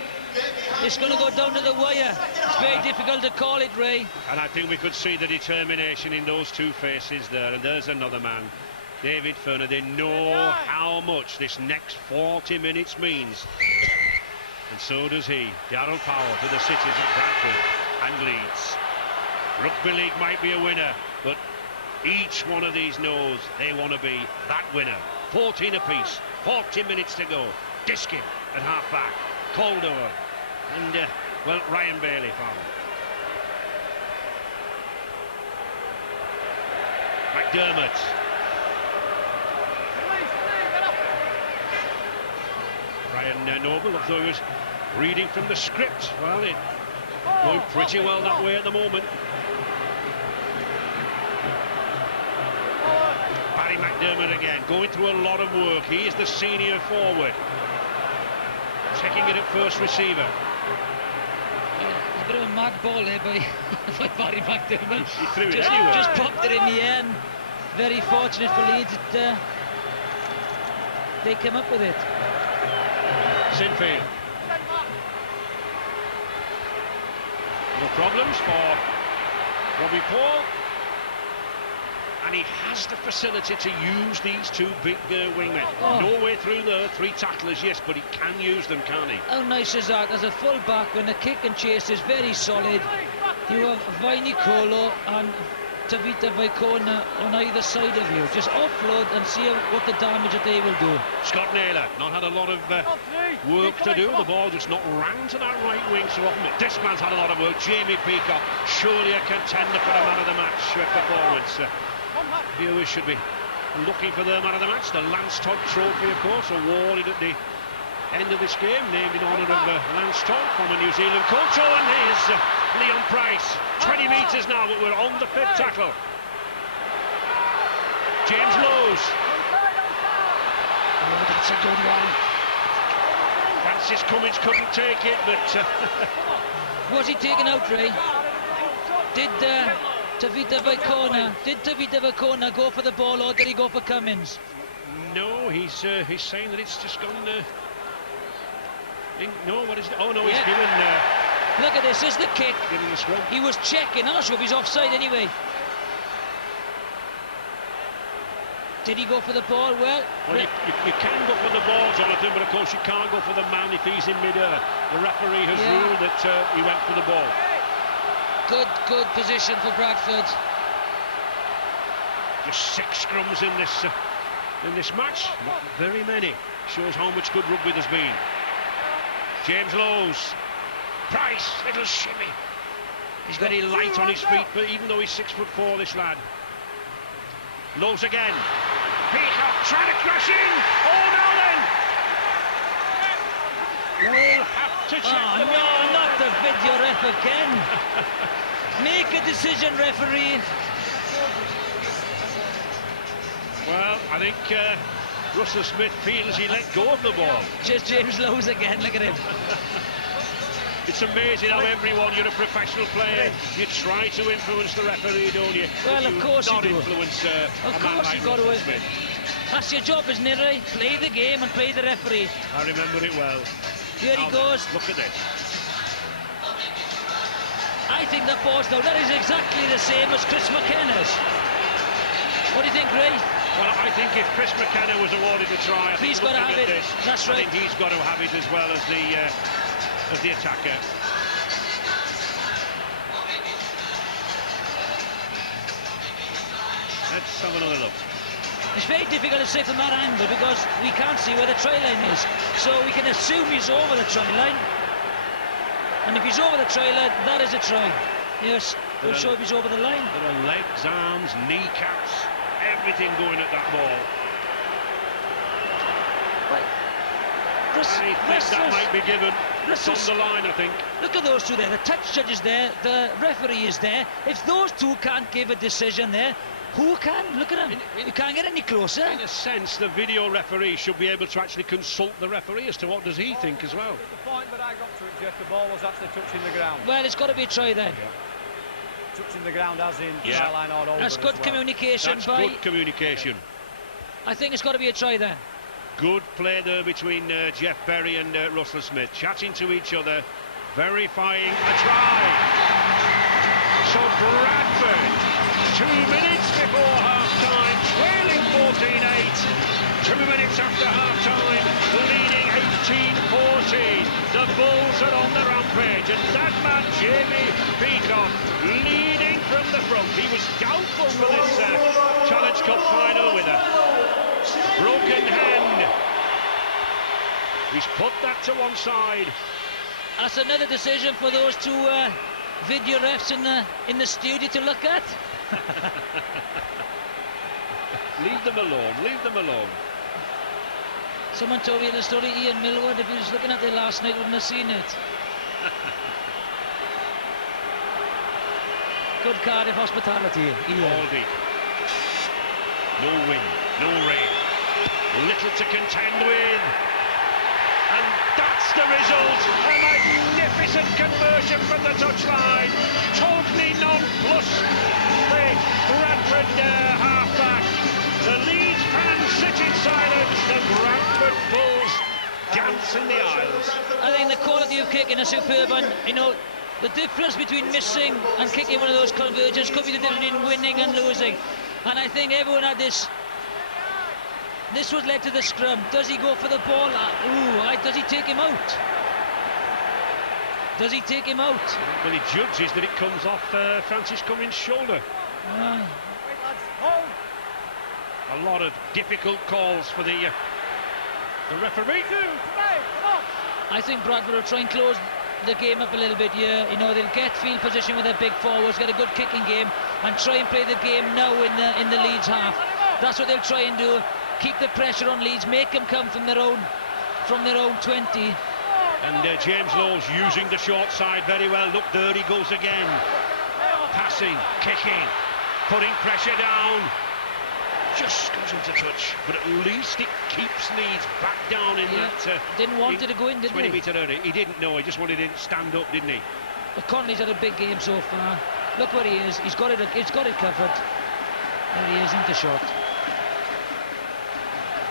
it's going to go down to the wire. It's very difficult to call it, Ray. And I think we could see the determination in those 2 faces there, and there's another man, David Ferner. They know how much this next 40 minutes means, and so does he. Darryl Power to the cities of Bradford and Leeds. Rugby League might be a winner, but each one of these knows they want to be that winner. 14 apiece, 40 minutes to go. Diskin at half-back, Calderwood, and, well, Ryan Bailey fouled. McDermott. Brian Noble, although he was reading from the script. Well, it's going pretty well that way at the moment. Barry McDermott again, going through a lot of work. He is the senior forward. Checking it at first receiver. A bit of a mad ball there by Barry McDermott. He threw it anywhere. Just popped it in the end. Very fortunate for Leeds that they came up with it. Sinfield. No problems for Robbie Paul. And he has the facility to use these two big wingmen. No way through there, 3 tacklers, yes, but he can use them, can't he? How nice is that? As a full back, when the kick and chase is very solid, you have Viney Colo and Tavita Vaikona on either side of you. Just offload and see what the damage that they will do. Scott Naylor not had a lot of work to do. The ball just not ran to that right wing so often. But this man's had a lot of work. Jamie Peacock, surely a contender for a man of the match performance. Viewers should be looking for their man of the match. The Lance Todd Trophy, of course, awarded at the end of this game, named in honour of Lance Todd, former New Zealand coach. Oh, and here's Leon Price. 20 metres now, but we're on the 5th tackle. James Lowes. Oh, that's a good one. Francis Cummins couldn't take it, but... Was he taken out, Ray? Did Tavita Vaikona go for the ball, or did he go for Cummins? No, he's saying that it's just gone... no, what is it? Oh, no, he's given... Look at this, is the kick. Giving the scrum. He was checking. I'm not sure if he's offside anyway. Did he go for the ball? Well, you can go for the ball, Jonathan, but of course you can't go for the man if he's in mid-air. The referee has ruled that he went for the ball. Good position for Bradford. Just 6 scrums in this match. Not very many. Shows how much good rugby there's been. James Lowes. Price, little shimmy. He's very light on his feet, but even though he's 6'4", this lad. Lowes again. Peacock trying to crash in. Oh, now then. We'll have to check the no, not the video ref again. Make a decision, referee. Well, I think Russell Smith feels he let go of the ball. Just James Lowes again, look at him. It's amazing how everyone, you're a professional player, you try to influence the referee, don't you? Well, of course you do. Influence of course you've got to. That's your job, isn't it, Ray? Play the game and play the referee. I remember it well. Here he goes. Look at this. I think that ball's down. That is exactly the same as Chris McKenna's. What do you think, Ray? Well, I think if Chris McKenna was awarded the try, he's got to have it. That's right. I think he's got to have it as well as the attacker. Let's have another look. It's very difficult to say from that angle because we can't see where the try line is. So we can assume he's over the try line. And if he's over the try line, that is a try. Yes, we'll show if he's over the line. There are legs, arms, kneecaps, everything going at that ball. That might be given. It's on the line, I think. Look at those two there. The touch judge is there. The referee is there. If those two can't give a decision there, who can? Look at him. You can't get any closer. In a sense, the video referee should be able to actually consult the referee as to what does he think as well. The point that I got to it, Jeff, the ball was actually touching the ground. Well, it's got to be a try then. Yeah. Touching the ground as in try line all over. That's good communication. That's good communication. I think it's got to be a try then. Good play there between Jeff Berry and Russell Smith, chatting to each other, verifying a try. So Bradford, 2 minutes before half-time, trailing 14-8. 2 minutes after half-time, leading 18-14. The Bulls are on the rampage, and that man, Jamie Peacock, leading from the front. He was doubtful for this Challenge Cup final with a broken hand. He's put that to one side. That's another decision for those two video refs in the studio to look at. Leave them alone, leave them alone. Someone told me the story, Ian Millward, if he was looking at it last night, wouldn't have seen it. Good Cardiff hospitality, Ian. Aldi. No wind, no rain. Little to contend with. And that's the result. A magnificent conversion from the touchline. Totally nonplussed. The Bradford halfback. The Leeds fans sit in silence. The Bradford Bulls dance in the aisles. I think the quality of kicking is superb, and you know, The difference between missing and kicking one of those conversions could be the difference between winning and losing. And I think everyone had this. This was led to the scrum. Does he go for the ball? Does he take him out? Does he take him out? Well, he judges that it comes off Francis Cummins' shoulder. A lot of difficult calls for the referee. I think Bradford will try and close the game up a little bit here. You know, they'll get field position with their big forwards, get a good kicking game, and try and play the game now in the Leeds half. That's what they'll try and do. Keep the pressure on Leeds, make them come from their own 20. And James Lowe's using the short side very well. Look, there he goes again. Passing, kicking, putting pressure down. Just goes into touch, but at least it keeps Leeds back down in that. Didn't want it to go in, did he? 20-metre area. He didn't know. He just wanted it to stand up, didn't he? But Connolly's had a big game so far. Look where he is. He's got it covered. There he is in the shot.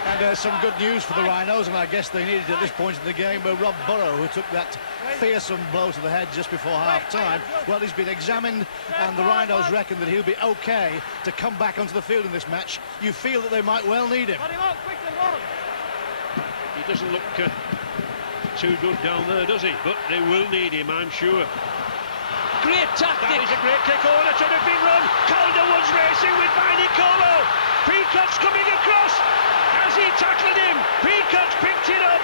And some good news for the Rhinos, and I guess they needed at this point in the game, where Rob Burrow, who took that fearsome blow to the head just before half-time, well, he's been examined, and the Rhinos reckon that he'll be OK to come back onto the field in this match. You feel that they might well need him. He doesn't look too good down there, does he? But they will need him, I'm sure. Great tactic. That is a great kick over to the big run. Calderwood's racing with Colo. Peacock's coming across. Has he tackled him? Peacock's picked it up.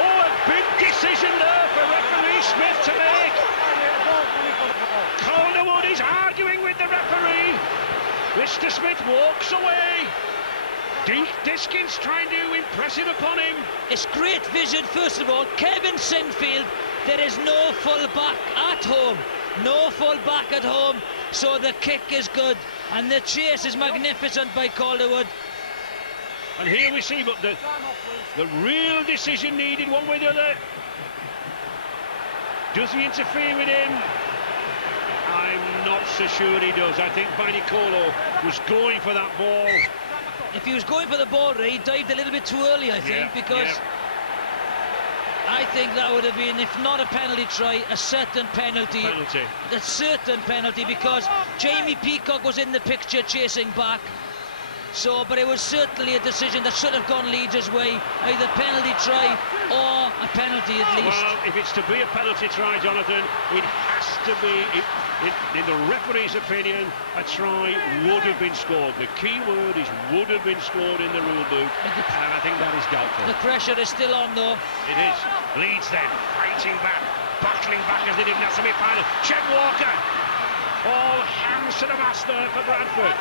Oh, a big decision there for referee Smith to make. Calderwood is arguing with the referee. Mr. Smith walks away. Diskin's trying to impress it upon him. It's great vision, first of all. Kevin Sinfield, there is no full back at home. No full back at home, so the kick is good. And the chase is magnificent by Calderwood. And here we see, but the real decision needed one way or the other. Does he interfere with him? I'm not so sure he does. I think Colo was going for that ball. If he was going for the ball, he dived a little bit too early, I think, because I think that would have been, if not a penalty try, a certain penalty. A certain penalty, because Jamie Peacock was in the picture chasing back. So, but it was certainly a decision that should have gone Leeds' way, either penalty try or a penalty at least. Well, if it's to be a penalty try, Jonathan, it has to be, in the referee's opinion, a try would have been scored. The key word is would have been scored in the rule book, and I think that is doubtful. The pressure is still on, though. It is. Leeds then, fighting back, battling back as they did in that semi-final. Chet Walker, all hands to the mast there for Bradford.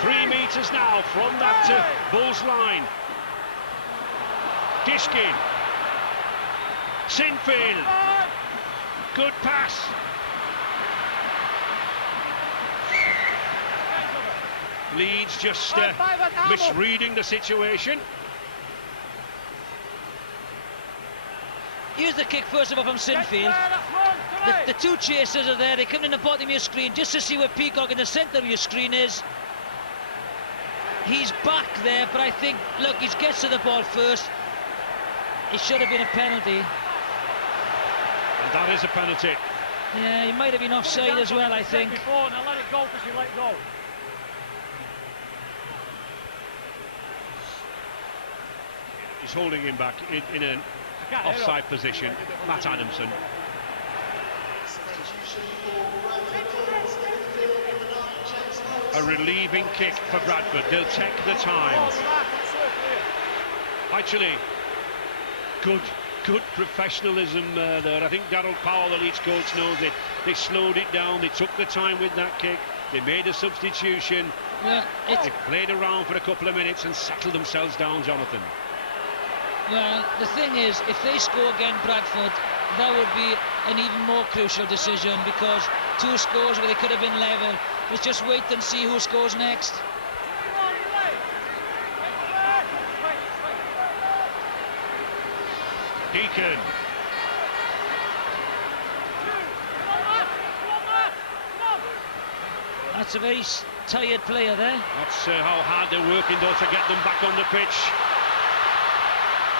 3 metres now from that Bulls line. Diskin. Sinfield. Good pass. Leeds just misreading the situation. Here's the kick first of all from Sinfield. The two chasers are there. They come in the bottom of your screen just to see where Peacock in the centre of your screen is. He's back there, but I think, look, he gets to the ball first. It should have been a penalty. And that is a penalty. Yeah, he might have been offside as well, I think. Now let it go because you let go. He's holding him back in an offside position. Matt Adamson. A relieving kick for Bradford. They'll take the time. Actually, good professionalism there. I think Darryl Powell, the Leeds coach, knows it. They slowed it down. They took the time with that kick. They made a substitution. Well, they played around for a couple of minutes and settled themselves down, Jonathan. Well, the thing is, if they score again, Bradford, that would be an even more crucial decision, because 2 scores where they could have been level. Let's just wait and see who scores next. Deacon. That's a very tired player there. That's how hard they're working, though, to get them back on the pitch.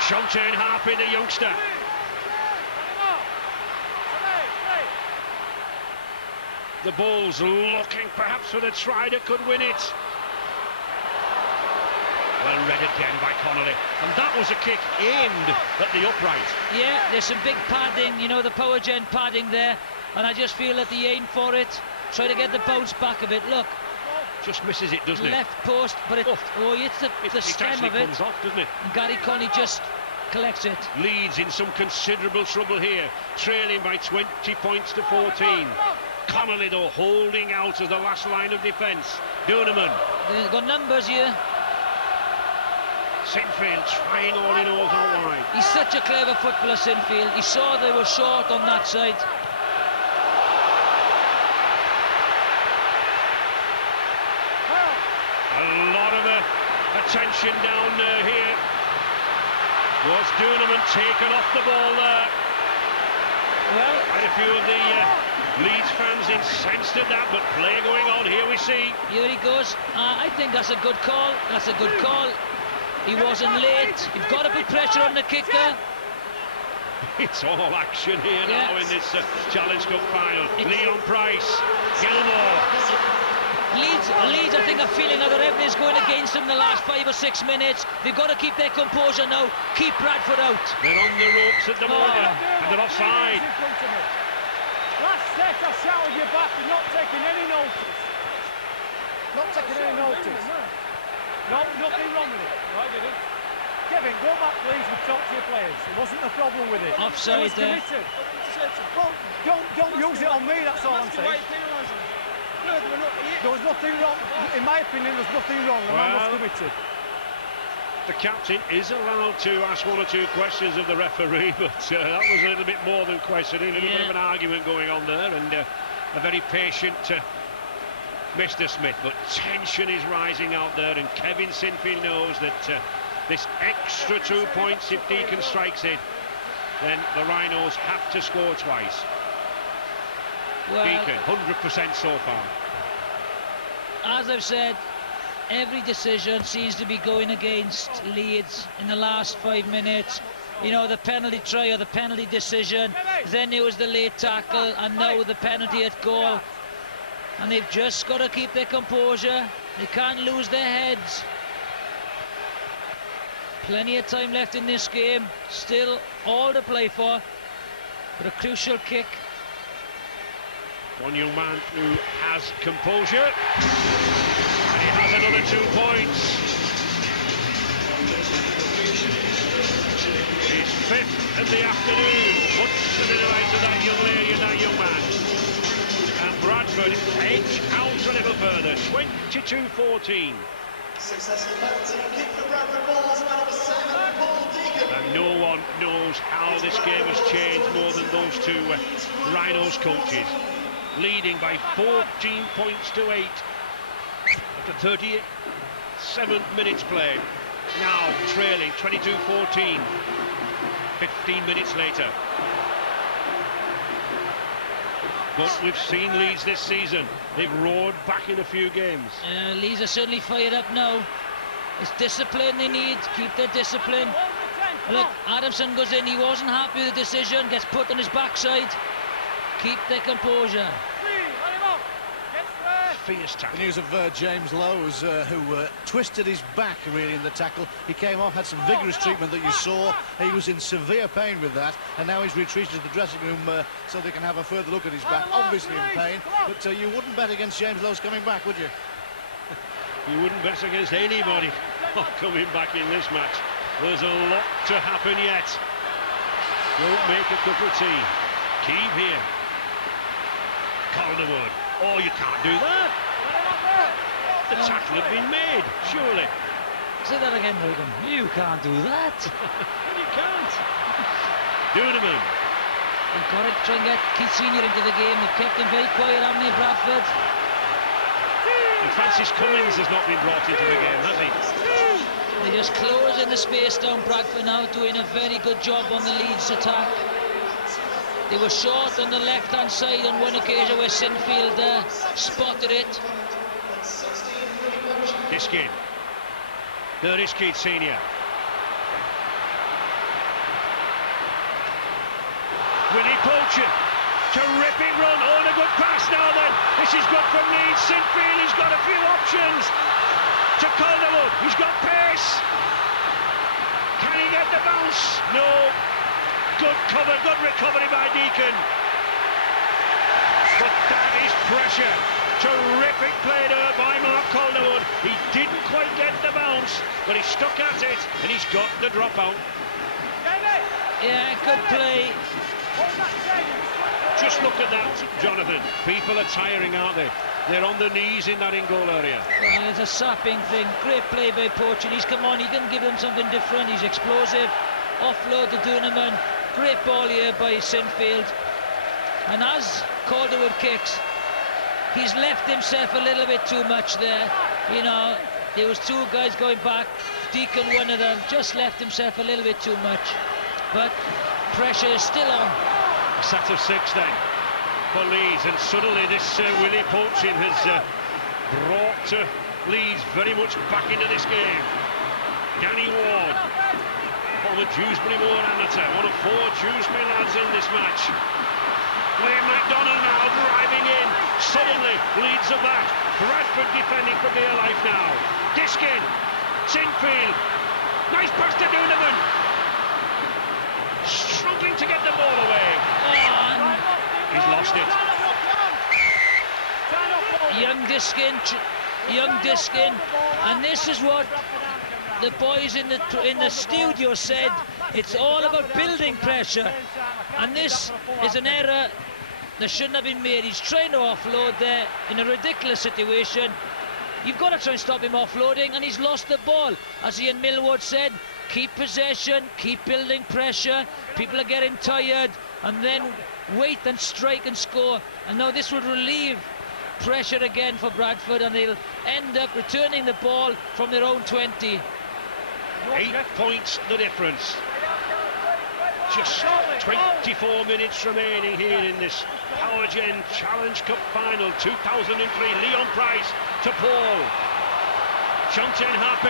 Shontaine Harpy, the youngster. The Bulls looking perhaps for the try that could win it. Well read again by Connolly, and that was a kick aimed at the upright. Yeah, there's some big padding, you know, the power gen padding there, and I just feel that he aimed for it, try to get the bounce back of it. Look, just misses it, doesn't it? Left post, but it hits the stem of it. Comes off, doesn't it? And Gary Connolly just collects it. Leeds in some considerable trouble here, trailing by 20 points to 14. Connolly though holding out as the last line of defence. Duneman. They've got numbers here. Sinfield trying all in all out wide. He's such a clever footballer, Sinfield. He saw they were short on that side. A lot of attention down here. Was Duneman taken off the ball there? Well, quite a few of the Leeds fans incensed at that, but play going on. Here we see. Here he goes. I think that's a good call. That's a good call. He wasn't late. You've got to put pressure on the kicker. It's all action here now in this Challenge Cup final. Leon Price, Gilmore. Leeds, I think, are feeling that everything's going against them in the last 5 or 6 minutes. They've got to keep their composure now. Keep Bradford out. They're on the ropes at the moment, and they're offside. Last set, I shouted you back. You're not taking any notice. Not taking any notice. No, nothing wrong with it. I didn't. Kevin, go back, please, and talk to your players. There wasn't a problem with it. Offside there. Well, don't use it on me, that's all I'm saying. There was nothing wrong. In my opinion, there's nothing wrong. The man was committed. The captain is allowed to ask 1 or 2 questions of the referee, but that was a little bit more than questioning. A little bit of an argument going on there, and a very patient Mr. Smith. But tension is rising out there, and Kevin Sinfield knows that this extra 2 points, if Deacon strikes it, then the Rhinos have to score twice. Well, Deacon, 100% so far. As I've said, every decision seems to be going against Leeds in the last 5 minutes. You know, the penalty try or the penalty decision, then there was the late tackle, and now the penalty at goal. And they've just got to keep their composure. They can't lose their heads. Plenty of time left in this game. Still all to play for. But a crucial kick. One young man who has composure, and he has another 2 points. He's 5th in the afternoon. Much to the delight of that young lady and that young man. And Bradford edge out a little further, 22-14. Successful penalty kick for Bradford Bulls, man number 7, Paul Deacon. And no one knows how this game has changed more than those 2 Rhinos coaches. Leading by 14 points to 8 after 37 minutes played. Now trailing 22-14 15 minutes later. But we've seen Leeds this season. They've roared back in a few games. Leeds are certainly fired up now. It's discipline they need. Keep their discipline. Look, Adamson goes in. He wasn't happy with the decision. Gets put on his backside. Keep their composure. Fierce tackle. The news of James Lowes, who twisted his back really in the tackle. He came off, had some vigorous treatment that you saw. He was in severe pain with that, and now he's retreated to the dressing room so they can have a further look at his back. Obviously in pain, but you wouldn't bet against James Lowes coming back, would you? You wouldn't bet against anybody coming back in this match. There's a lot to happen yet. Don't make a cup of tea. Keep here. Calderwood. Oh, you can't do that. The tackle had been made, surely. Say that again, Logan. You can't do that. You can't. Duneman. They've got to try and get Keith Senior into the game. They've kept him very quiet, haven't they, Bradford? And Francis Cummins has not been brought into the game, has he? They're just closing the space down. Bradford now doing a very good job on the Leeds attack. They were short on the left-hand side on one occasion where Sinfield spotted it. Diskin. There is Keith Senior. Will he poach it? Terrific run. Oh, and a good pass now then. This is good from Leeds. Sinfield, he's got a few options. To Calderwood, he's got pace. Can he get the bounce? No. Good cover, good recovery by Deacon. But that is pressure. Terrific play there by Mark Calderwood. He didn't quite get the bounce, but he stuck at it, and he's got the dropout. Yeah, good play. Just look at that, Jonathan. People are tiring, aren't they? They're on their knees in that in-goal area. Well, it's a sapping thing. Great play by Porchin. He's come on, he can give them something different. He's explosive. Offload to Duneman. Great ball here by Sinfield. And as Calderwood kicks, he's left himself a little bit too much there. You know, there was two guys going back. Deacon, one of them, just left himself a little bit too much. But pressure is still on. Set of 6 then for Leeds, and suddenly this Willie Porchin has brought Leeds very much back into this game. Danny Ward, former Dewsbury Moor amateur, one of 4 Dewsbury lads in this match. Wayne McDonald now driving in. Suddenly Leeds are back. Bradford defending for dear life now. Diskin, Sinfield, nice pass to Duneman. Struggling to get the ball away. He's lost it. Young Diskin, and this is what the boys in the studio said. It's all about building pressure, and this is an error that shouldn't have been made. He's trying to offload there in a ridiculous situation. You've got to try and stop him offloading, and he's lost the ball. As Ian Millward said, keep possession, keep building pressure. People are getting tired, and then wait and strike and score. And now this would relieve pressure again for Bradford, and they'll end up returning the ball from their own 20. 8 points the difference. Just 24 minutes remaining here in this Powergen Challenge Cup Final 2003. Leon Price to Paul. Shunten happy.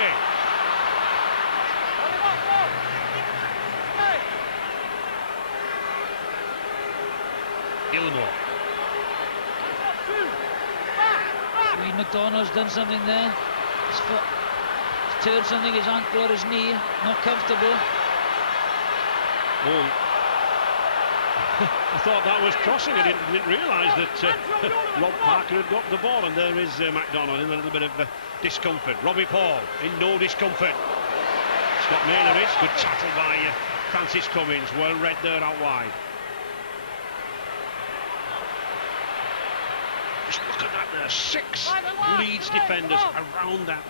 Gilmore. Reed McDonald's done something there. He's turned something, his ankle or his knee. Not comfortable. Oh. I thought that was crossing. I didn't realise that Rob Parker had got the ball, and there is McDonald in a little bit of discomfort. Robbie Paul in no discomfort. Scott Mailer is. Good tackle by Francis Cummins. Well read there out wide. Just look at that there. 6 Leeds defenders around that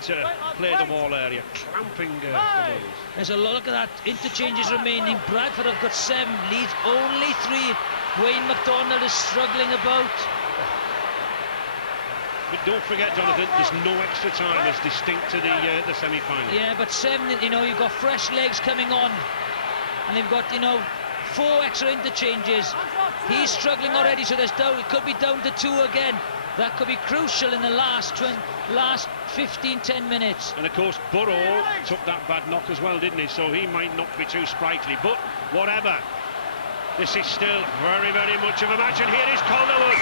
play the ball area, clamping the balls. There's a lot of that. Interchanges remaining. Bradford have got 7. Leeds only 3. Wayne McDonald is struggling about. But don't forget, Jonathan, there's no extra time as distinct to the semi-final. Yeah, but 7, you know, you've got fresh legs coming on, and they've got, you know, 4 extra interchanges. He's struggling already, so there's down. It could be down to 2 again. That could be crucial in the last 15-10 minutes. And of course, Burrow took that bad knock as well, didn't he? So he might not be too sprightly. But whatever, this is still very, very much of a match. And here is Calderwood.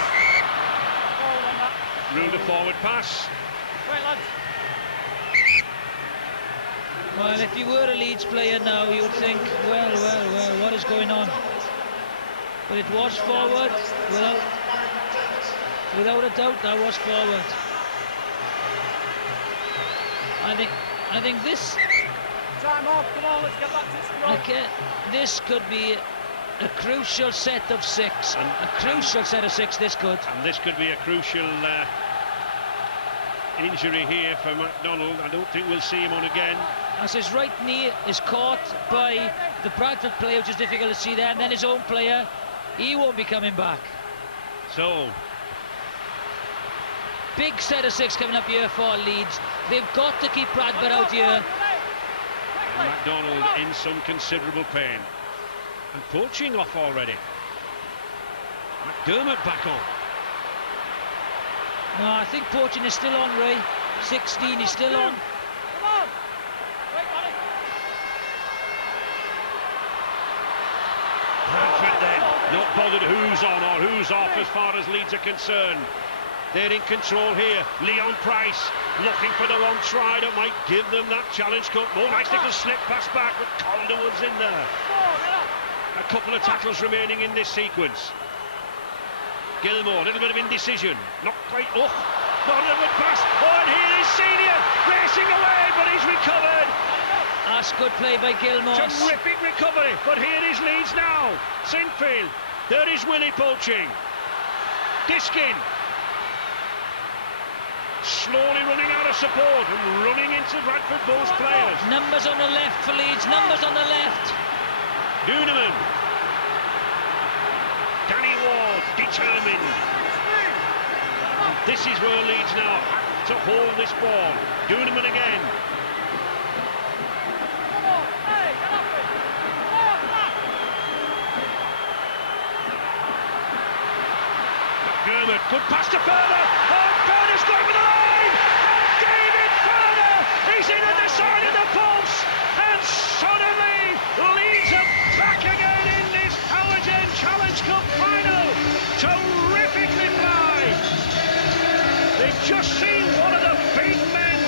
Through the forward pass. Well, if you were a Leeds player now, you would think, well, what is going on? But it was forward, without a doubt, that was forward. I think this. Time off, come on, let's get back to scrum. Okay, this could be a crucial set of 6. A crucial set of 6, this could. And this could be a crucial injury here for McDonald. I don't think we'll see him on again. As his right knee is caught by the Bradford player, which is difficult to see there, and then his own player, he won't be coming back. So, big set of 6 coming up here for Leeds. They've got to keep Bradford out here. And McDonald in some considerable pain. And Porchin off already. McDermott back on. No, I think Porchin is still on, Ray. 16, he's still on. Bradford then, not not bothered who's on or who's off as far as Leeds are concerned. They're in control here. Leon Price looking for the one try that might give them that Challenge Cup. More nice little slip pass back, but Calderwood's in there. A couple of tackles remaining in this sequence. Gilmore, a little bit of indecision. Not quite. Oh, not a good pass. Oh, and here is Senior racing away, but he's recovered. That's good play by Gilmore. Terrific recovery, but here is Leeds now. Sinfield, there is Willie poaching. Diskin. Slowly running out of support and running into Bradford both players. Numbers on the left for Leeds, numbers on the left. Duneman. Danny Ward, determined. And this is where Leeds now have to hold this ball. Duneman again. McDermott, good pass to Furner. Oh, Furner's going for the line! David Furner! He's in at the side of the post! And suddenly, Leeds are back again in this Howard Challenge Cup final! Terrifically fly! They've just seen one of the big men,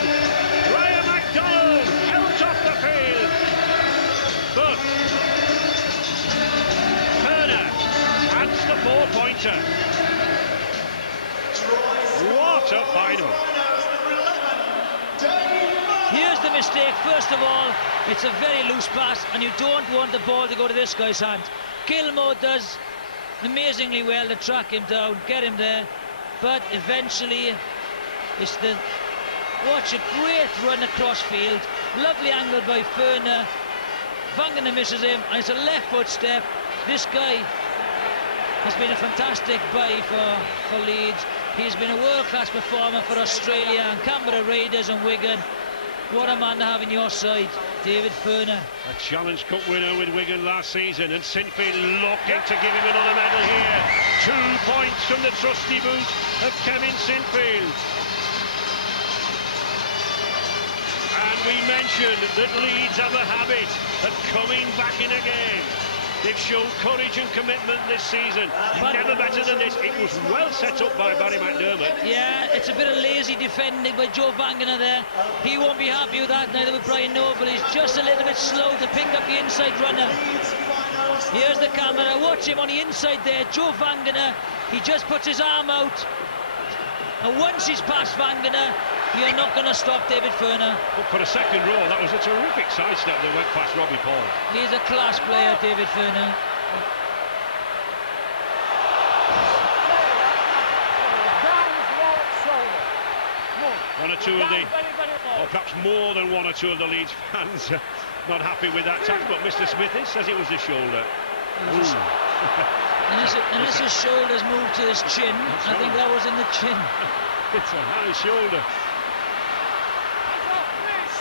Ryan McDonald, held off the field. But Furner adds the 4-pointer. What a final! Here's the mistake. First of all, it's a very loose pass, and you don't want the ball to go to this guy's hand. Gilmore does amazingly well to track him down, get him there, but eventually it's the... Watch a great run across field, lovely angle by Furner. Vangana misses him, and it's a left foot step. This guy has been a fantastic buy for Leeds. He's been a world-class performer for Australia and Canberra Raiders and Wigan. What a man to have in your side, David Furner. A Challenge Cup winner with Wigan last season, and Sinfield looking to give him another medal here. 2 points from the trusty boot of Kevin Sinfield. And we mentioned that Leeds have a habit of coming back in a game. They've shown courage and commitment this season. Never better than this. It was well set up by Barry McDermott. Yeah, it's a bit of lazy defending by Joe Vangana there. He won't be happy with that, neither with Brian Noble. He's just a little bit slow to pick up the inside runner. Here's the camera. Watch him on the inside there. Joe Vangana, he just puts his arm out. And once he's past Vangana, you're not going to stop David Furner. But for a second row, that was a terrific sidestep that went past Robbie Paul. He's a class player, David Furner. One or two of the, or perhaps more than one or two of the Leeds fans not happy with that tackle, but Mr. Smithis says it was the shoulder. Unless his shoulders moved to his chin, I think that was in the chin. It's a high shoulder.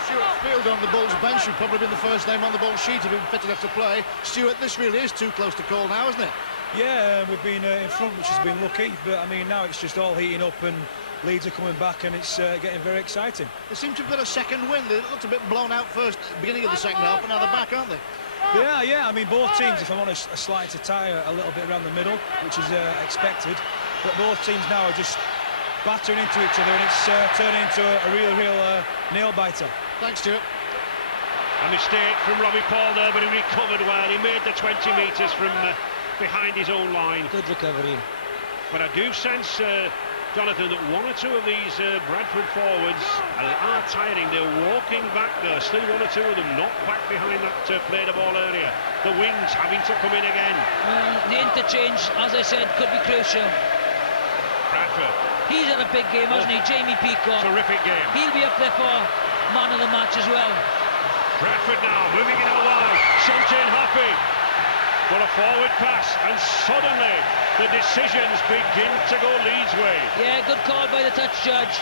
Stuart Field on the Bulls bench would probably been the first name on the Bulls sheet if he'd been fit enough to play. Stuart, this really is too close to call now, isn't it? Yeah, we've been in front, which has been lucky, but I mean now it's just all heating up and Leeds are coming back and it's getting very exciting. They seem to have got a second wind. They looked a bit blown out first, beginning of the second half, but now they're back, aren't they? Yeah, I mean both teams, if I'm honest, are slightly to tire a little bit around the middle, which is expected, but both teams now are just battering into each other and it's turning into a real nail-biter. Thanks, Stuart. A mistake from Robbie Paul there, but he recovered well. He made the 20 metres from behind his own line. Good recovery. But I do sense, Jonathan, that one or two of these Bradford forwards are tiring. They're walking back there. Still one or two of them not back behind that play the ball area. The wings having to come in again. The interchange, as I said, could be crucial. Bradford. He's had a big game, hasn't he? Jamie Peacock. Terrific game. He'll be up there for man of the match as well. Bradford now moving in out wide. Shunting Hoppy. But a forward pass, and suddenly the decisions begin to go Leeds' way. Yeah, good call by the touch judge.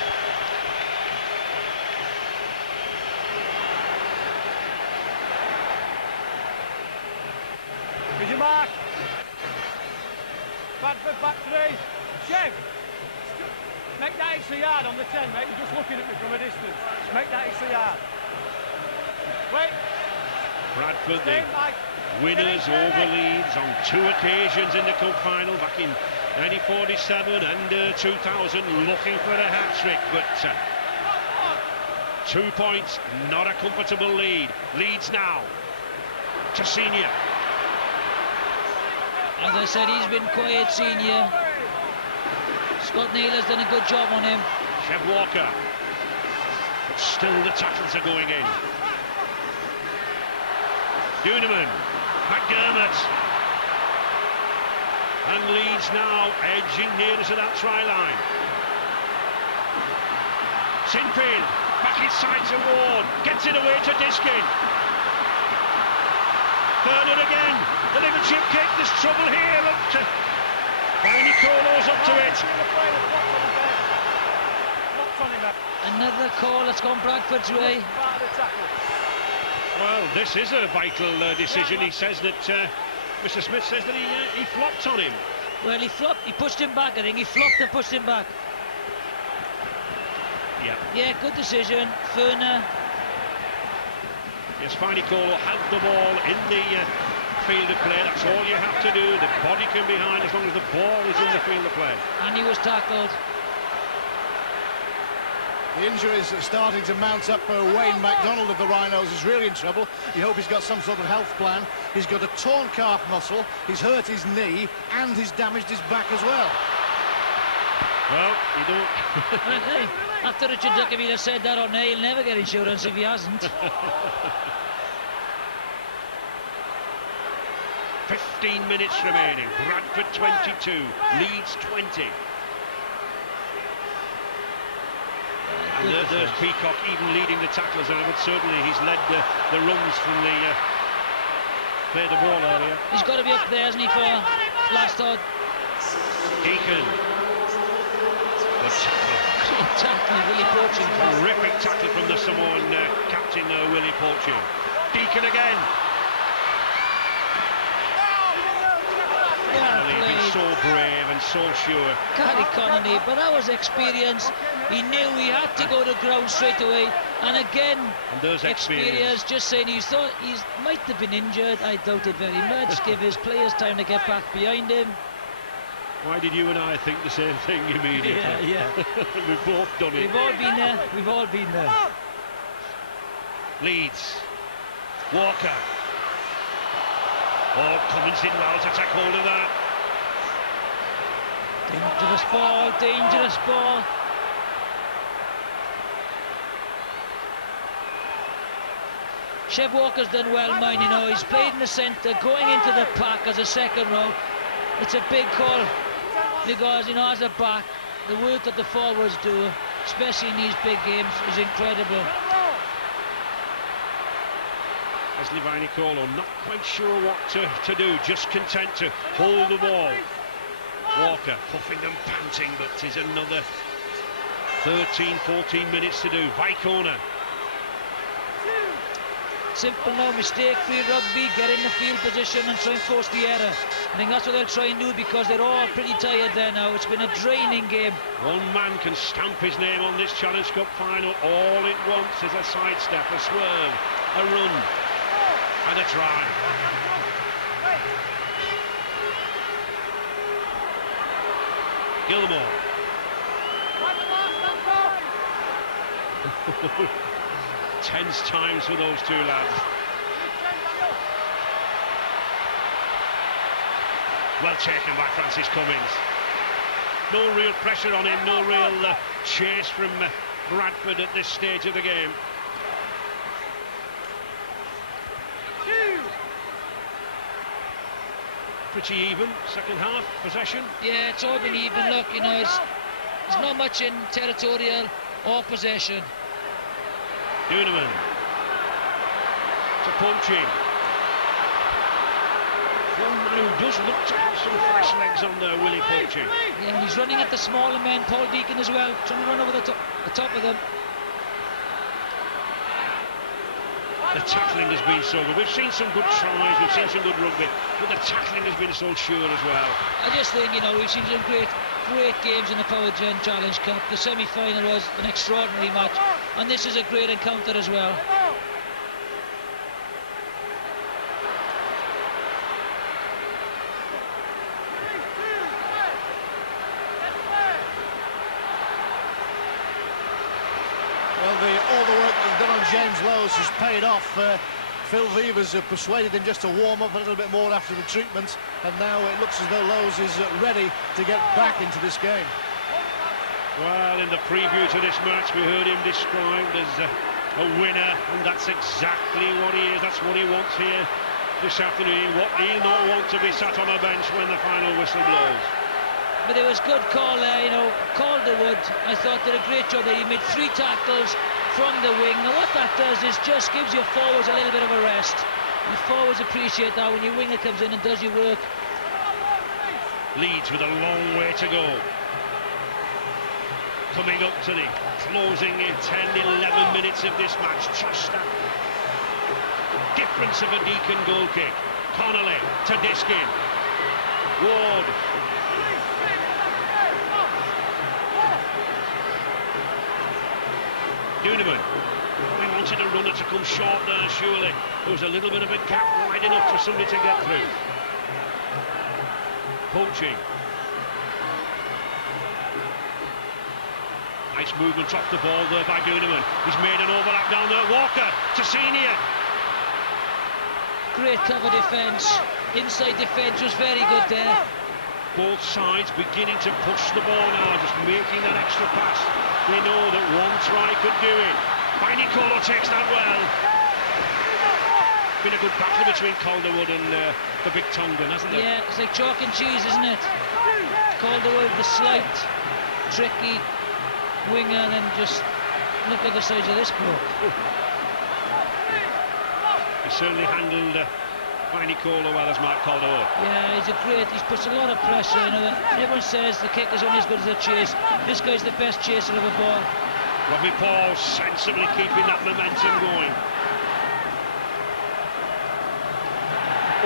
Here's your mark. Bradford back three. Chev, make that extra yard on the 10, mate. You're just looking at me from a distance. Make that extra yard. Wait. Bradford, Stay, Mike. Winners over Leeds on 2 occasions in the cup final, back in 1947 and 2000, looking for a hat-trick, but 2 points, not a comfortable lead. Leeds now to Senior. As I said, he's been quiet, Senior. Scott Neal has done a good job on him. Chev Walker, but still the tackles are going in. Duneman, McDermott, and Leeds now edging nearer to that try line. Sinfield, back inside to Ward, gets it away to Diskin. Turner again, the little chip kick, there's trouble here, look. Viney Colo's up to it. Another call that's gone Bradford's way. Well, this is a vital decision. He says that, Mr. Smith says that he flopped on him. Well, he flopped, he pushed him back, I think. He flopped and pushed him back. Yeah. Yeah, good decision. Furner. Yes, Viney Colo had the ball in the field of play. That's all you have to do. The body can be behind as long as the ball is in the field of play. And he was tackled. The injuries are starting to mount up. Wayne MacDonald of the Rhinos is really in trouble. You hope he's got some sort of health plan. He's got a torn calf muscle, he's hurt his knee, and he's damaged his back as well. Well, you don't... Hey, after Richard Duckaville has said that on air, he'll never get insurance if he hasn't. 15 minutes remaining. Bradford 22, Leeds 20. And there's Peacock even leading the tacklers, and certainly he's led the runs from the play the ball earlier. He's got to be up there, hasn't he, for last odd. Deacon. Tackling Willie Poaching. Terrific tackle from the Samoan captain Willie Poaching. Deacon again. He's been so brave and so sure. Gary Connolly, but that was experience. He knew he had to go to ground straight away, and again, and there's experience. Just saying, he thought he might have been injured. I doubt it very much. Give his players time to get back behind him. Why did you and I think the same thing immediately? Yeah. We've both done it. We've all been there. We've all been there. Leeds. Walker. Oh, Cummins did well to take hold of that. Dangerous ball, dangerous ball. Chev Walker's done well, mind, you know. He's played in the centre, going into the pack as a second row. It's a big call because, you know, as a back, the work that the forwards do, especially in these big games, is incredible. Wesley Viney Colo not quite sure what to do, just content to hold the ball. Walker puffing and panting, but there's another 13-14 minutes to do. Vicona. Simple now, mistake-free rugby, get in the field position and try and force the error. I think that's what they'll try and do because they're all pretty tired there now. It's been a draining game. One man can stamp his name on this Challenge Cup final. All it wants is a sidestep, a swerve, a run, and a try. Gilmore. Tense times for those two lads. Well taken by Francis Cummins. No real pressure on him, no real chase from Bradford at this stage of the game. Pretty even, second half, possession. Yeah, it's all been even. Look, you know, there's not much in territorial or possession. Duneman to Poaching. One who does look to have some fresh legs on there, Willie Poaching. Yeah, and he's running at the smaller men, Paul Deacon as well, trying to run over the top of them. The tackling has been so good. We've seen some good tries, we've seen some good rugby, but the tackling has been so sure as well. I just think, you know, we've seen some great games in the Power Gen Challenge Cup. The semi-final was an extraordinary match, and this is a great encounter as well. Well, all the work that's done on James Lowes has paid off. Phil Vevers persuaded him just to warm up a little bit more after the treatment, and now it looks as though Lowes is ready to get back into this game. Well, in the preview to this match, we heard him described as a winner, and that's exactly what he is. That's what he wants here this afternoon. What he'll not want to be sat on a bench when the final whistle blows. But it was good call there, you know. Calderwood, I thought, did a great job there. He made 3 tackles from the wing. Now what that does is just gives your forwards a little bit of a rest. The forwards appreciate that when your winger comes in and does your work. Leeds with a long way to go. Coming up to the closing 10-11 minutes of this match. Just that difference of a Deacon goal kick. Connolly to Diskin. Ward. Duneman. We wanted a runner to come short there, surely. There was a little bit of a gap wide enough for somebody to get through. Poaching. Nice movement off the ball there by Duneman. He's made an overlap down there. Walker to Senior. Great cover defence. Inside defence was very good there. Both sides beginning to push the ball now, just making that extra pass. They know that one try could do it. Nicolo takes that well. Been a good battle between Calderwood and the big Tongan, hasn't it? Yeah, it's like chalk and cheese, isn't it? Calderwood, the slight, tricky winger, and then just look at the size of this bloke. He certainly handled Nicolo well as Mark Calderwood. Yeah, he's puts a lot of pressure. You know, everyone says the kick is only as good as the chase. This guy's the best chaser of a ball. Robbie Paul sensibly keeping that momentum going.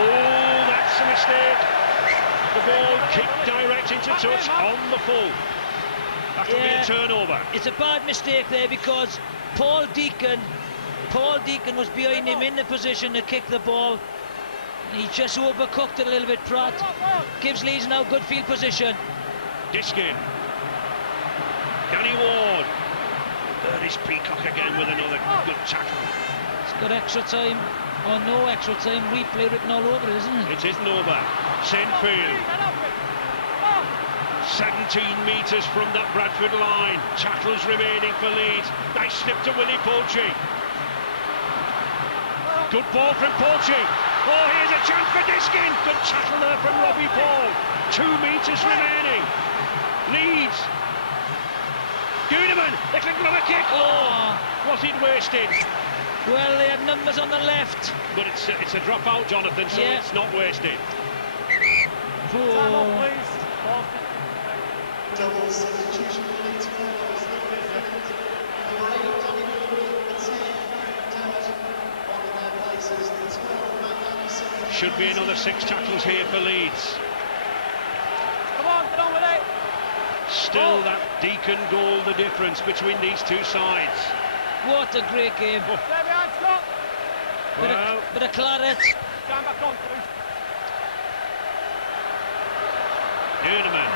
Oh, that's a mistake. The ball kicked direct into touch on the full. That could be a turnover. It's a bad mistake there because Paul Deacon was behind him in the position to kick the ball. He just overcooked it a little bit, Pratt. Gives Leeds now good field position. Diskin. Danny Ward. Curtis Peacock again with another good tackle. It's got extra time, or no extra time. Replay written all over it, isn't it? It isn't over. Senfield. 17 metres from that Bradford line. Tackles remaining for Leeds. Nice slip to Willie Poaching. Good ball from Poaching. Oh, here's a chance for Diskin. Good tackle there from Robbie Paul. 2 metres remaining. Leeds. Duneman, little glove kick. Oh, was it wasted? Well, they had numbers on the left. But it's a drop out, Jonathan, so it's not wasted. Oh. Double substitution for Leeds Rhinos. Number 8, Danny Ward, and 10, Dermot on their places. The 12, Matt. Should be another 6 tackles here for Leeds. Come on, get on with it. Still that Deacon goal, the difference between these two sides. What a great game. Oh. Stay behind, Scott. Bit of claret. Stand back on, please. Duneman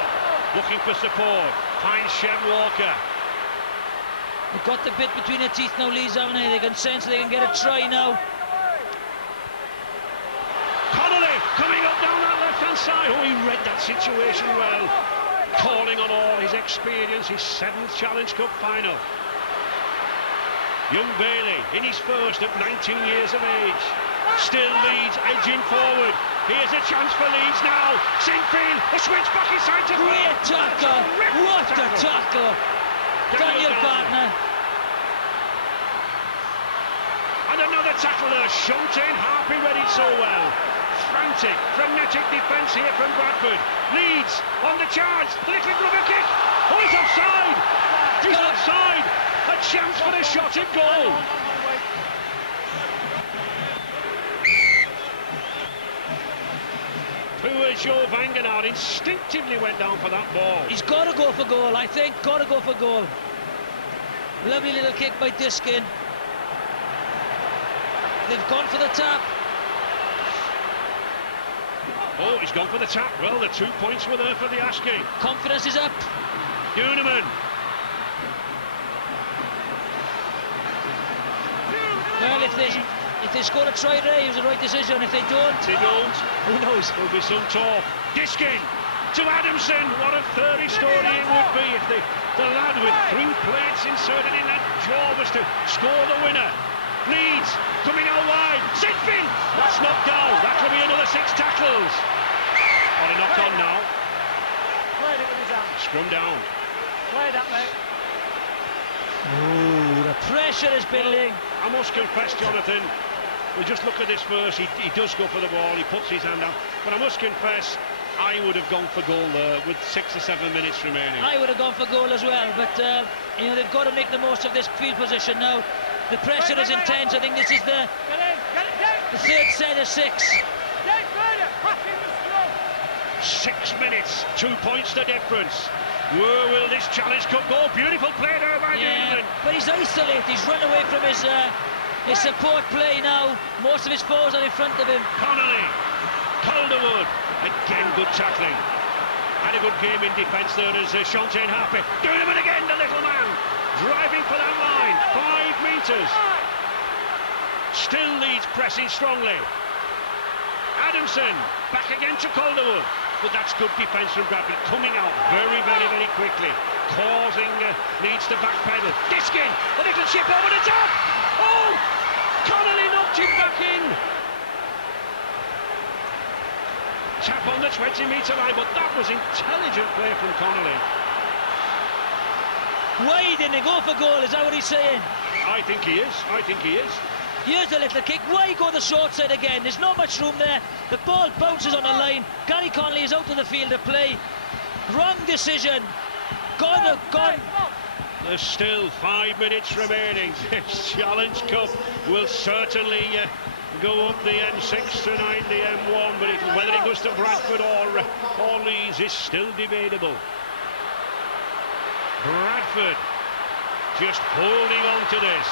looking for support. Finds Chev Walker. They've got the bit between their teeth now, Leeds, haven't they? They can sense they can get a try now. Connolly coming up down that left-hand side. Oh, he read that situation well. Calling on all his experience, his 7th Challenge Cup final. Young Bailey in his first at 19 years of age. Still Leeds edging forward. Here's a chance for Leeds now. Sinfield, a switch back inside to Great tackle. What a tackle. Daniel Gardner. And another tackle there. Shunting, Harpy read it so well. Frantic, frenetic defence here from Bradford. Leeds on the charge. The little rubber kick. Oh, he's offside. He's offside. A chance for the shot at goal. Poor Joe Vangenard instinctively went down for that ball. He's got to go for goal, I think. Got to go for goal. Lovely little kick by Diskin. They've gone for the tap. Oh, he's gone for the tap. Well, the 2 points were there for the asking. Confidence is up. Duneman. Well, if they score a try there, it was the right decision. If they don't, who knows? There'll be some talk. Diskin to Adamson. What a 30 story it would be if the lad with 3 plates inserted in that jaw was to score the winner. Leeds coming out wide. Sinfield. That's knocked down. That could be another 6 tackles. Oh, they're knocked on now. Played it with his hand. Scrum down. Play that, mate. Ooh, the pressure is building. I must confess, Jonathan, we just look at this first. He does go for the ball. He puts his hand out. But I must confess, I would have gone for goal there with 6 or 7 minutes remaining. I would have gone for goal as well, but you know, they've got to make the most of this field position now. The pressure is intense. I think this is the third set of 6. 6 minutes, 2 points the difference. Where will this Challenge Cup go? Beautiful play there by England. But he's isolated. He's run away from his support play now. Most of his foes are in front of him. Connolly, Calderwood, again good tackling. Had a good game in defence there as Shontaine Harper doing it again, the little man. Driving for that line, 5 metres. Still Leeds pressing strongly. Adamson, back again to Calderwood. But that's good defence from Bradford, coming out very, very, very quickly, causing Leeds to backpedal. Diskin, a little chip over the top. Oh, Connolly knocked him back in. Tap on the 20-metre line, but that was intelligent play from Connolly. Why didn't he go for goal? Is that what he's saying? I think he is. I think he is. Here's the little kick. Why go the short side again? There's not much room there. The ball bounces on the line. Gary Connolly is out of the field to play. Wrong decision. Gone. There's still 5 minutes remaining. This Challenge Cup will certainly go up the M6 tonight, the M1, but whether it goes to Bradford or Leeds is still debatable. Bradford just holding on to this.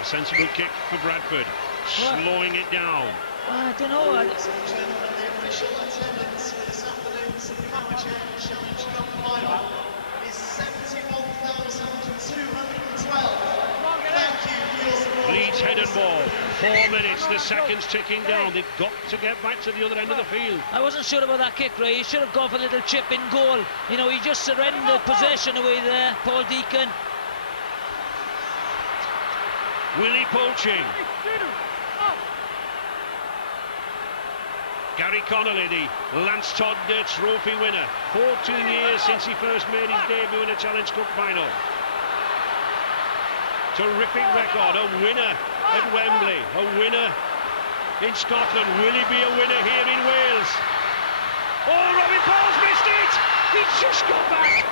A sensible kick for Bradford, slowing it down. I don't know. The official attendance for this afternoon's Power Challenge Cup final is 71,212. Thank you for your support. Leeds head and ball, 4 minutes, the seconds ticking down. They've got to get back to the other end of the field. I wasn't sure about that kick, Ray. He should have gone for a little chip in goal. You know, he just surrendered possession away there, Paul Deacon. Willie poaching. Gary Connolly, the Lance Todd Trophy winner. 14 years since he first made his debut in a Challenge Cup final. Terrific record, a winner at Wembley, a winner in Scotland. Will he be a winner here in Wales? Oh, Robin Paul's missed it! He just got back!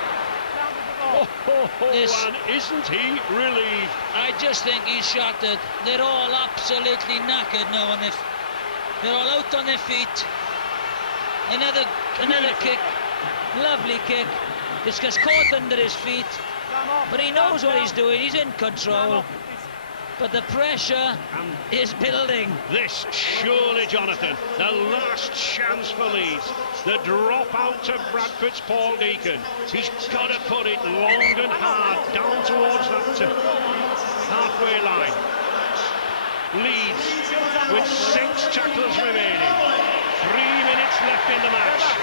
Yes. And isn't he relieved? I just think he's shattered. They're all absolutely knackered now, and they're all out on their feet. Another kick, lovely kick. This gets caught under his feet, but he knows what he's doing. He's in control. But the pressure is building. This surely, Jonathan, the last chance for Leeds. The drop out to Bradford's Paul Deacon. He's got to put it long and hard down towards that halfway line. Leeds with 6 tackles remaining. 3 minutes left in the match.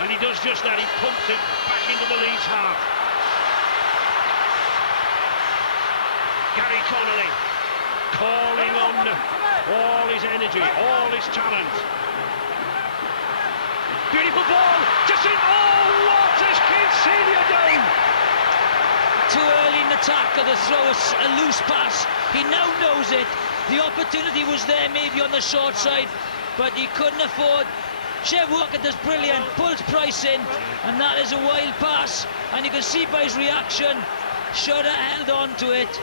And he does just that. He pumps it back into the Leeds half. Gary Connolly calling on all his energy, all his talent. Beautiful ball, just in. Oh, what has Keith Celia done? Too early in the tackle to throw a loose pass. He now knows it. The opportunity was there, maybe on the short side, but he couldn't afford. Chev Walker does brilliant, pulls Price in, and that is a wild pass. And you can see by his reaction, should have held on to it.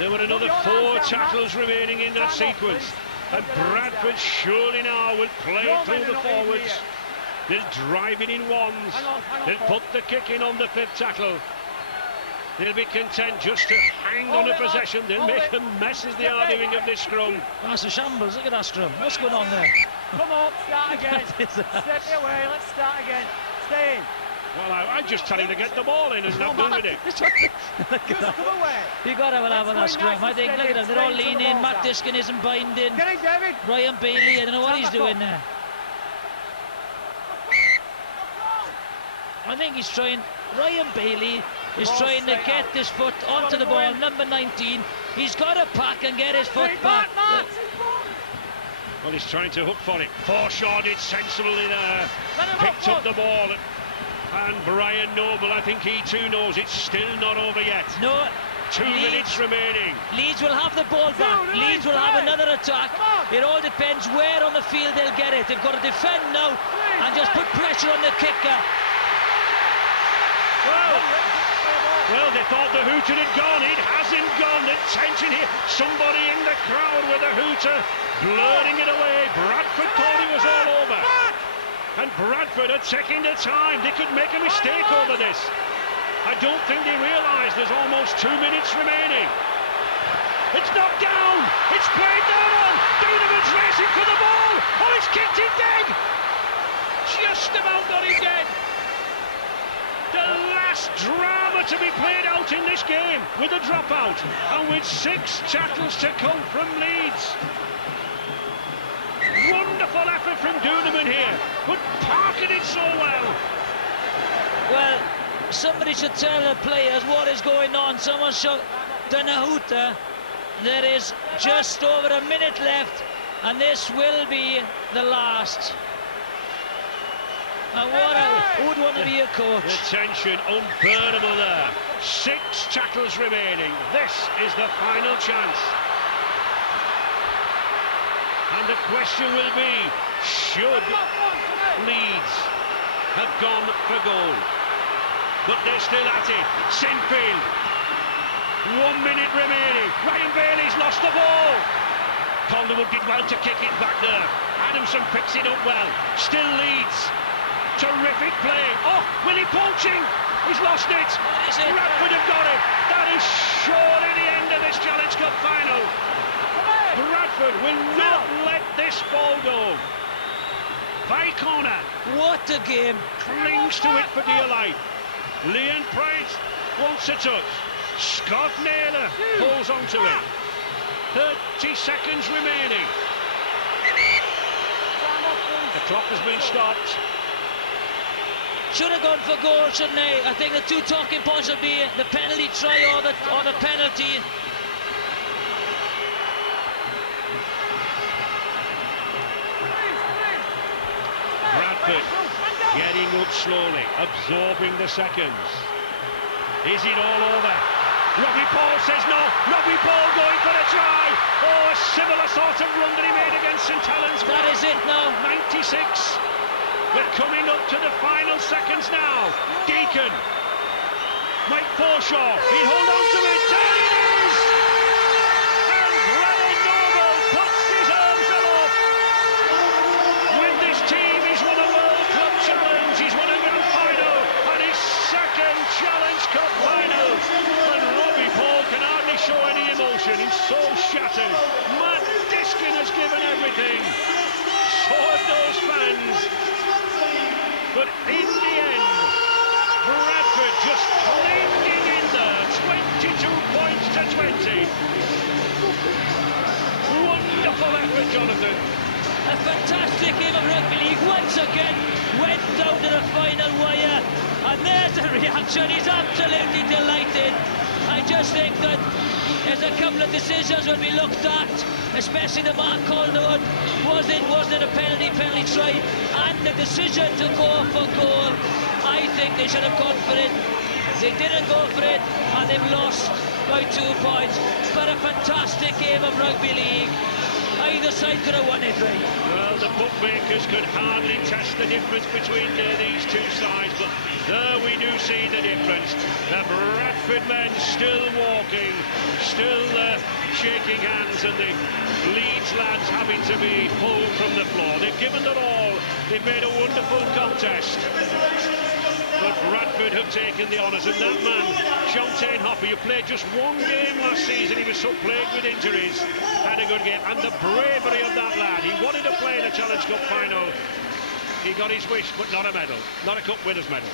There were another 4 tackles remaining in that sequence, and Bradford surely now will play through the forwards. They'll drive it in ones. They'll put the kick in on the 5th tackle. They'll be content just to hang on to possession. They'll make a mess as they are doing of this scrum. That's a shambles. Look at that scrum. What's going on there? Come on, start again. Step away, let's start again. Stay in. Well, I'm just telling him to get the ball in and not done with it. Just come away. You got to have that scrum. I think, look at them. They're all leaning. Matt Diskin isn't binding. Get in, David. Ryan Bailey, I don't know what he's doing there. I think he's trying. Ryan Bailey is trying to get this foot onto the ball. Number 19. He's got to pack and get his foot back. Well, he's trying to hook for it. Forshaw did sensibly there. Picked up the ball. And Brian Noble, I think he too knows it's still not over yet. No. 2 minutes remaining. Leeds will have the ball back. Leeds will have another attack. It all depends where on the field they'll get it. They've got to defend now and just put pressure on the kicker. Well, they thought the hooter had gone. It hasn't gone. The tension here. Somebody in the crowd with a hooter, blurring it away. Bradford thought it was all over. And Bradford are taking their time. They could make a mistake over this. I don't think they realise there's almost 2 minutes remaining. It's knocked down. It's played down on. Doonaman's racing for the ball. Oh, it's kicked it dead. Just about got it dead. The last drama to be played out in this game with a dropout and with 6 tackles to come from Leeds. Wonderful effort from Doonaman here, but parking it so well. Well, somebody should tell the players what is going on. Someone should done a hooter. There is just over a minute left, and this will be the last. And who would want to be a coach? The tension unbearable there. 6 tackles remaining. This is the final chance. And the question will be, should Leeds have gone for goal? But they're still at it. Sinfield. 1 minute remaining. Ryan Bailey's lost the ball. Calderwood did well to kick it back there. Adamson picks it up well. Still Leeds. Terrific play. Oh, Willie poaching. He's lost it. Bradford have got it. That is surely the end of this Challenge Cup final. Bradford will not let this ball go. By corner. What a game. Clings to it for dear life. Leon Price wants a touch. Scott Naylor holds on to it. 30 seconds remaining. The clock has been stopped. Should have gone for goal, shouldn't they? I think the 2 talking points would be the penalty try or the penalty. Bradford getting up slowly, absorbing the seconds. Is it all over? Robbie Paul says no. Robbie Paul going for a try. Oh, a similar sort of run that he made against St Helens. That is it now. 96. We're coming up to the final seconds now. Deacon. Mike Forshaw. He'll hold on to it. There it is! And Brian Noble puts his arms aloft. With this team, he's won a World Club Challenge. He's won a Grand Final. And his second Challenge Cup final. And Robbie Paul can hardly show any emotion. He's so shattered. Matt Diskin has given everything. So have those fans. But in the end, Bradford just clinging in there, 22 points to 20. Wonderful effort, Jonathan. A fantastic game of rugby league. Once again, went down to the final wire. And there's the reaction. He's absolutely delighted. I just think that there's a couple of decisions will be looked at, especially the Mark Calderwood. Wasn't a penalty try, and the decision to go for goal. I think they should have gone for it. They didn't go for it, and they've lost by 2 points. But a fantastic game of rugby league. Either side could have won it, right? Well, the bookmakers could hardly test the difference between these 2 sides, but there we do see the difference. The Bradford men still walking, still shaking hands, and the Leeds lads having to be pulled from the floor. They've given it all. They've made a wonderful contest. but Bradford have taken the honours. And that man, Shontaine Hopper, who played just one game last season, he was so plagued with injuries, had a good game. And the bravery of that lad, he wanted to play in a Challenge Cup final. He got his wish, but not a medal, not a cup winner's medal.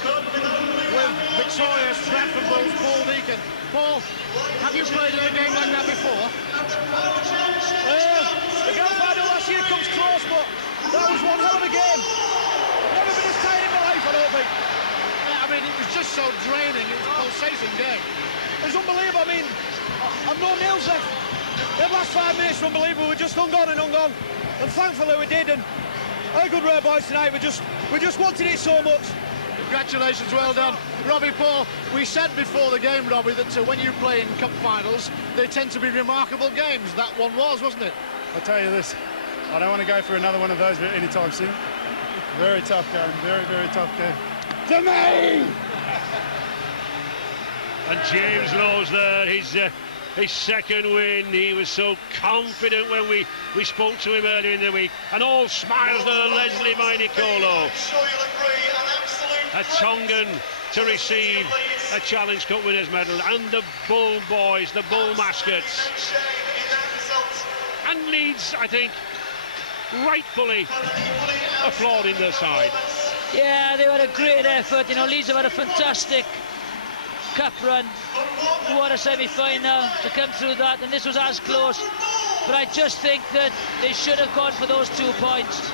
With victorious Bradford Bulls, Paul Deacon. Paul, have you played in a game like that before? The grand final last year comes close, but that was one hell of a game. Never been as tight in my life, I don't think. Yeah, I mean, it was just so draining. It was a pulsating game. It was unbelievable. I mean, I've no nails left. The last 5 minutes were unbelievable. We just hung on and hung on, and thankfully we did. And a good rare boys tonight. We just wanted it so much. Congratulations, well done. Robbie, Paul, we said before the game, Robbie, that when you play in cup finals, they tend to be remarkable games. That one was, wasn't it? I'll tell you this, I don't want to go for another one of those anytime soon. Very tough game, very, very tough game. To me! And James Lowe's there, his second win. He was so confident when we spoke to him earlier in the week. And all smiles there, Leslie Mainicolo. A Tongan to receive a Challenge Cup winners medal, and the Bull boys, the Bull mascots. And Leeds, I think, rightfully applauding their side. Yeah, they had a great effort. You know, Leeds have had a fantastic cup run. What a semi-final to come through that, and this was as close. But I just think that they should have gone for those 2 points.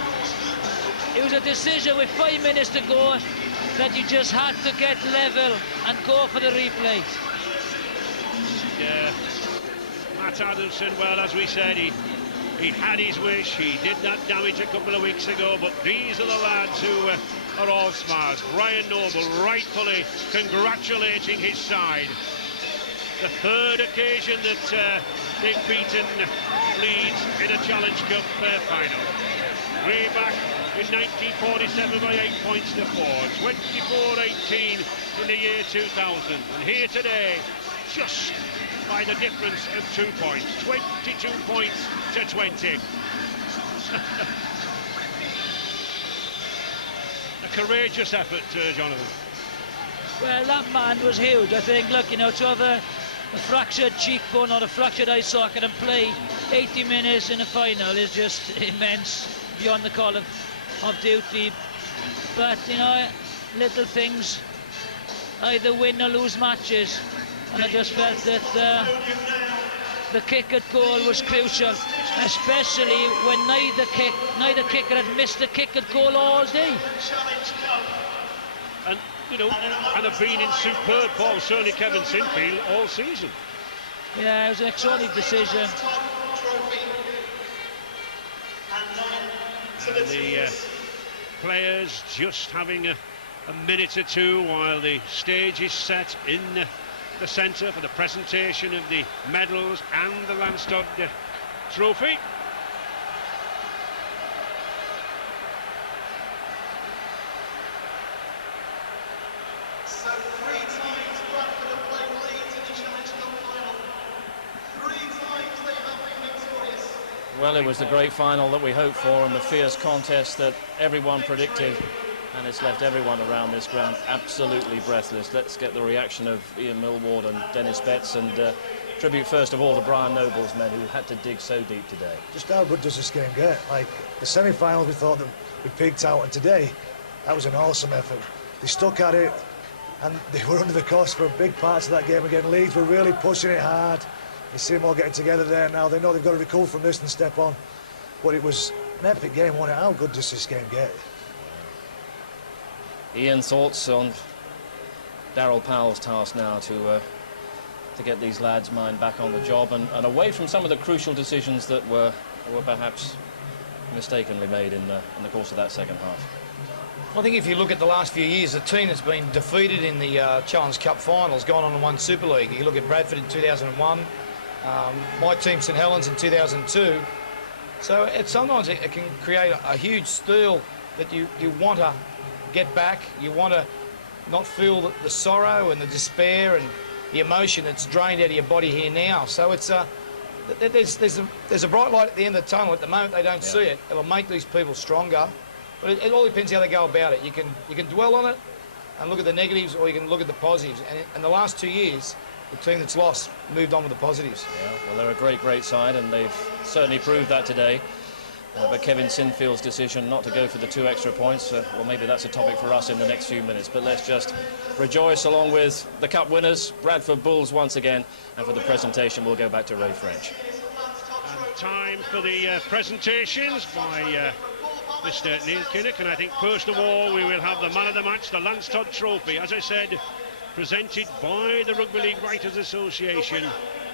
It was a decision with 5 minutes to go that you just had to get level and go for the replay. Yeah, Matt Adamson, well, as we said, he had his wish. He did that damage a couple of weeks ago, but these are the lads who are all smiles. Brian Noble rightfully congratulating his side. The third occasion that they've beaten Leeds in a Challenge Cup final. Way back in 1947 by 8 points to 4, 24-18 in the year 2000, and here today, just by the difference of 2 points, 22 points to 20. A courageous effort, Jonathan. Well, that man was huge. I think, look, you know, to have a fractured cheekbone or a fractured eye socket and play 80 minutes in a final is just immense, beyond the call of duty. But, you know, little things either win or lose matches, and I just felt that the kick at goal was crucial, especially when neither kicker had missed a kick at goal all day. And, you know, and have been in superb form, certainly Kevin Sinfield, all season. Yeah, it was an extraordinary decision. And the players just having a minute or two while the stage is set in the centre for the presentation of the medals and the Landstad trophy. So 3 times Bradford have played Leeds in the Challenge Cup final. 3 times they have been victorious. Well, it was the great final that we hoped for, and the fierce contest that everyone predicted, and it's left everyone around this ground absolutely breathless. Let's get the reaction of Ian Millward and Dennis Betts, and tribute first of all to Brian Noble's men, who had to dig so deep today. Just how good does this game get? Like, the semi-finals we thought that we peaked out, and today, that was an awesome effort. They stuck at it, and they were under the cost for big parts of that game again. Leeds were really pushing it hard. You see them all getting together there now. They know they've got to recover from this and step on. But it was an epic game, wasn't it? How good does this game get? Ian, thoughts on Darryl Powell's task now to get these lads' mind back on the job and away from some of the crucial decisions that were perhaps mistakenly made in the course of that second half? I think if you look at the last few years, the team that's been defeated in the Challenge Cup finals, gone on and won Super League. You look at Bradford in 2001, my team St Helens in 2002. So sometimes it can create a huge steel that you want to get back. You want to not feel the sorrow and the despair and the emotion that's drained out of your body here now. So it's there's a bright light at the end of the tunnel. At the moment they don't see it. It'll make these people stronger. But it all depends how they go about it. You can dwell on it and look at the negatives, or you can look at the positives. And in the last 2 years, the team that's lost moved on with the positives. Yeah, well, they're a great side, and they've certainly proved that today. But Kevin Sinfield's decision not to go for the 2 extra points, well, maybe that's a topic for us in the next few minutes. But let's just rejoice along with the Cup winners, Bradford Bulls, once again. And for the presentation, we'll go back to Ray French. And time for the presentations by Mr. Neil Kinnock. And I think first of all, we will have the man of the match, the Lance Todd Trophy. As I said, presented by the Rugby League Writers Association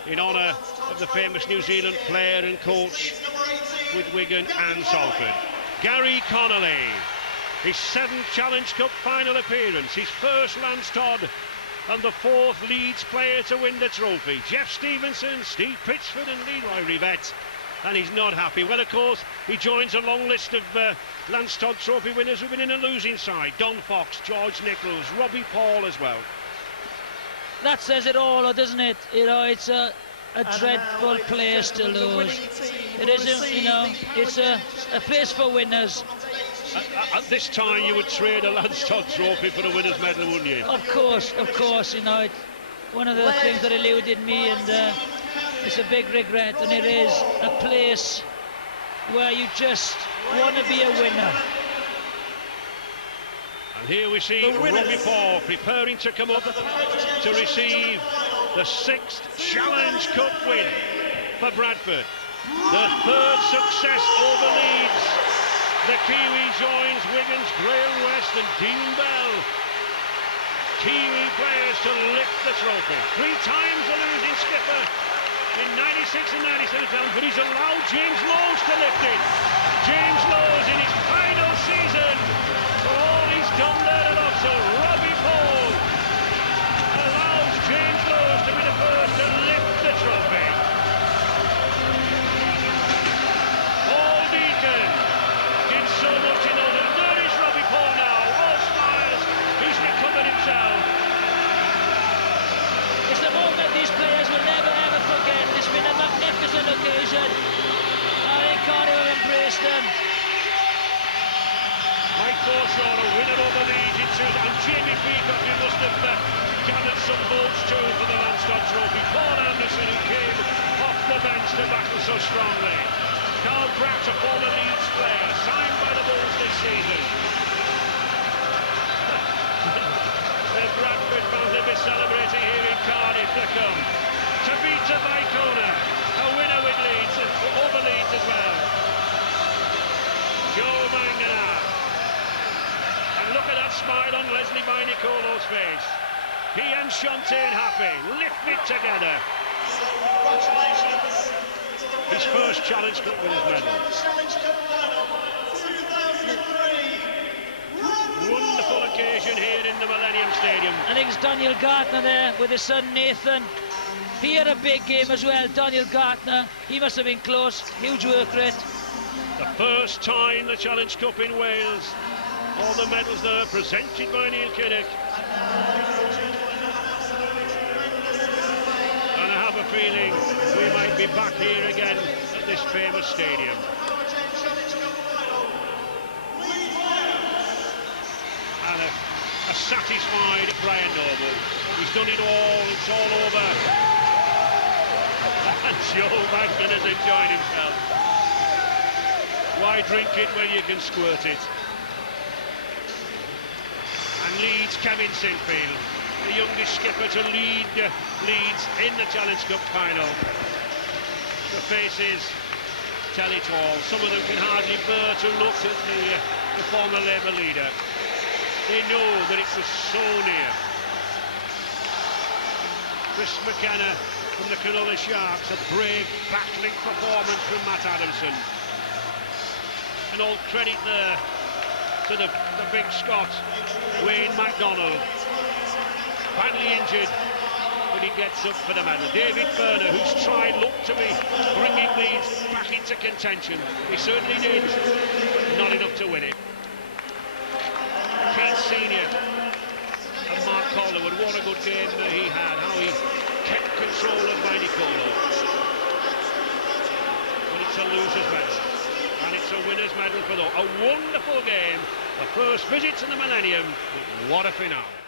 in honour of the famous New Zealand player and coach with Wigan and Salford. Gary Connolly, his 7th Challenge Cup final appearance, his first Lance Todd, and the 4th Leeds player to win the trophy. Jeff Stevenson, Steve Pitchford and Leroy Rivette, and he's not happy. Well, of course, he joins a long list of Lance Todd Trophy winners who've been in a losing side. Don Fox, George Nichols, Robbie Paul as well. That says it all, doesn't it? You know, it's a dreadful place to lose. It isn't, you know, it's a place for winners. At this time, you would trade a Lance Todd Trophy for a winner's medal, wouldn't you? Of course, you know, it's one of the things that eluded me, and it's a big regret, and it is a place where you just want to be a winner. And here we see Robbie Paul preparing to come up to receive the 6th Challenge Cup win for Bradford. The 3rd success over Leeds. The Kiwi joins Wigan's Graham West and Dean Bell. Kiwi players to lift the trophy. 3 times the losing skipper in 96 and 97 times, but he's allowed James Lowes to lift it. James Lowes in his final season for all he's done there at Oxford. Robbie Paul allows James Lowes to be the first to lift the trophy. Paul Deacon did so much in those, and there is Robbie Paul now, all smiles, he's recovered himself. It's the moment these players will never ever forget. It's been a magnificent occasion. I think Cardiff have embraced them. Mike Forshaw, a winner over Leeds in 2, and Jamie Peacock, who must have gathered some votes too for the Lance Todd Trophy. Paul Anderson, who came off the bench to battle so strongly. Carl Pratt, a former Leeds player, signed by the Bulls this season. The Bradford fans will be celebrating here in Cardiff to come. Tabitha Vaikona, a winner with Leeds, over Leeds as well. Joe Mangana. And look at that smile on Leslie Nicolo's face. He and Shantae happy, lift it together. So congratulations to the His first Challenge Cup winners medal. Challenge Cup final 2003. Wonderful occasion here in the Millennium Stadium. I think it's Daniel Gartner there with his son Nathan. He had a big game as well, Daniel Gartner. He must have been close, huge work rate. The first time the Challenge Cup in Wales. All the medals there presented by Neil Kinnock. And I have a feeling we might be back here again at this famous stadium. And a satisfied Brian Noble. He's done it all, it's all over. And Joe Magnan has enjoyed himself. Why drink it when you can squirt it? And Leeds, Kevin Sinfield, the youngest skipper to lead Leeds in the Challenge Cup final. The faces tell it all. Some of them can hardly bear to look at the former Labour leader. They know that it was so near. Chris McKenna from the Cronulla Sharks, a brave, battling performance from Matt Adamson. And all credit there to the big Scot, Wayne MacDonald. Badly injured, but he gets up for the medal. David Burner, whose try looked to be bringing Leeds back into contention. He certainly did, but not enough to win it. Keith Senior and Mark Calderwood, what a good game that he had, how he kept control of Nicolo. But it's a loser's medal, and it's a winners' medal for them. A wonderful game, the first visit to the Millennium, but what a finale.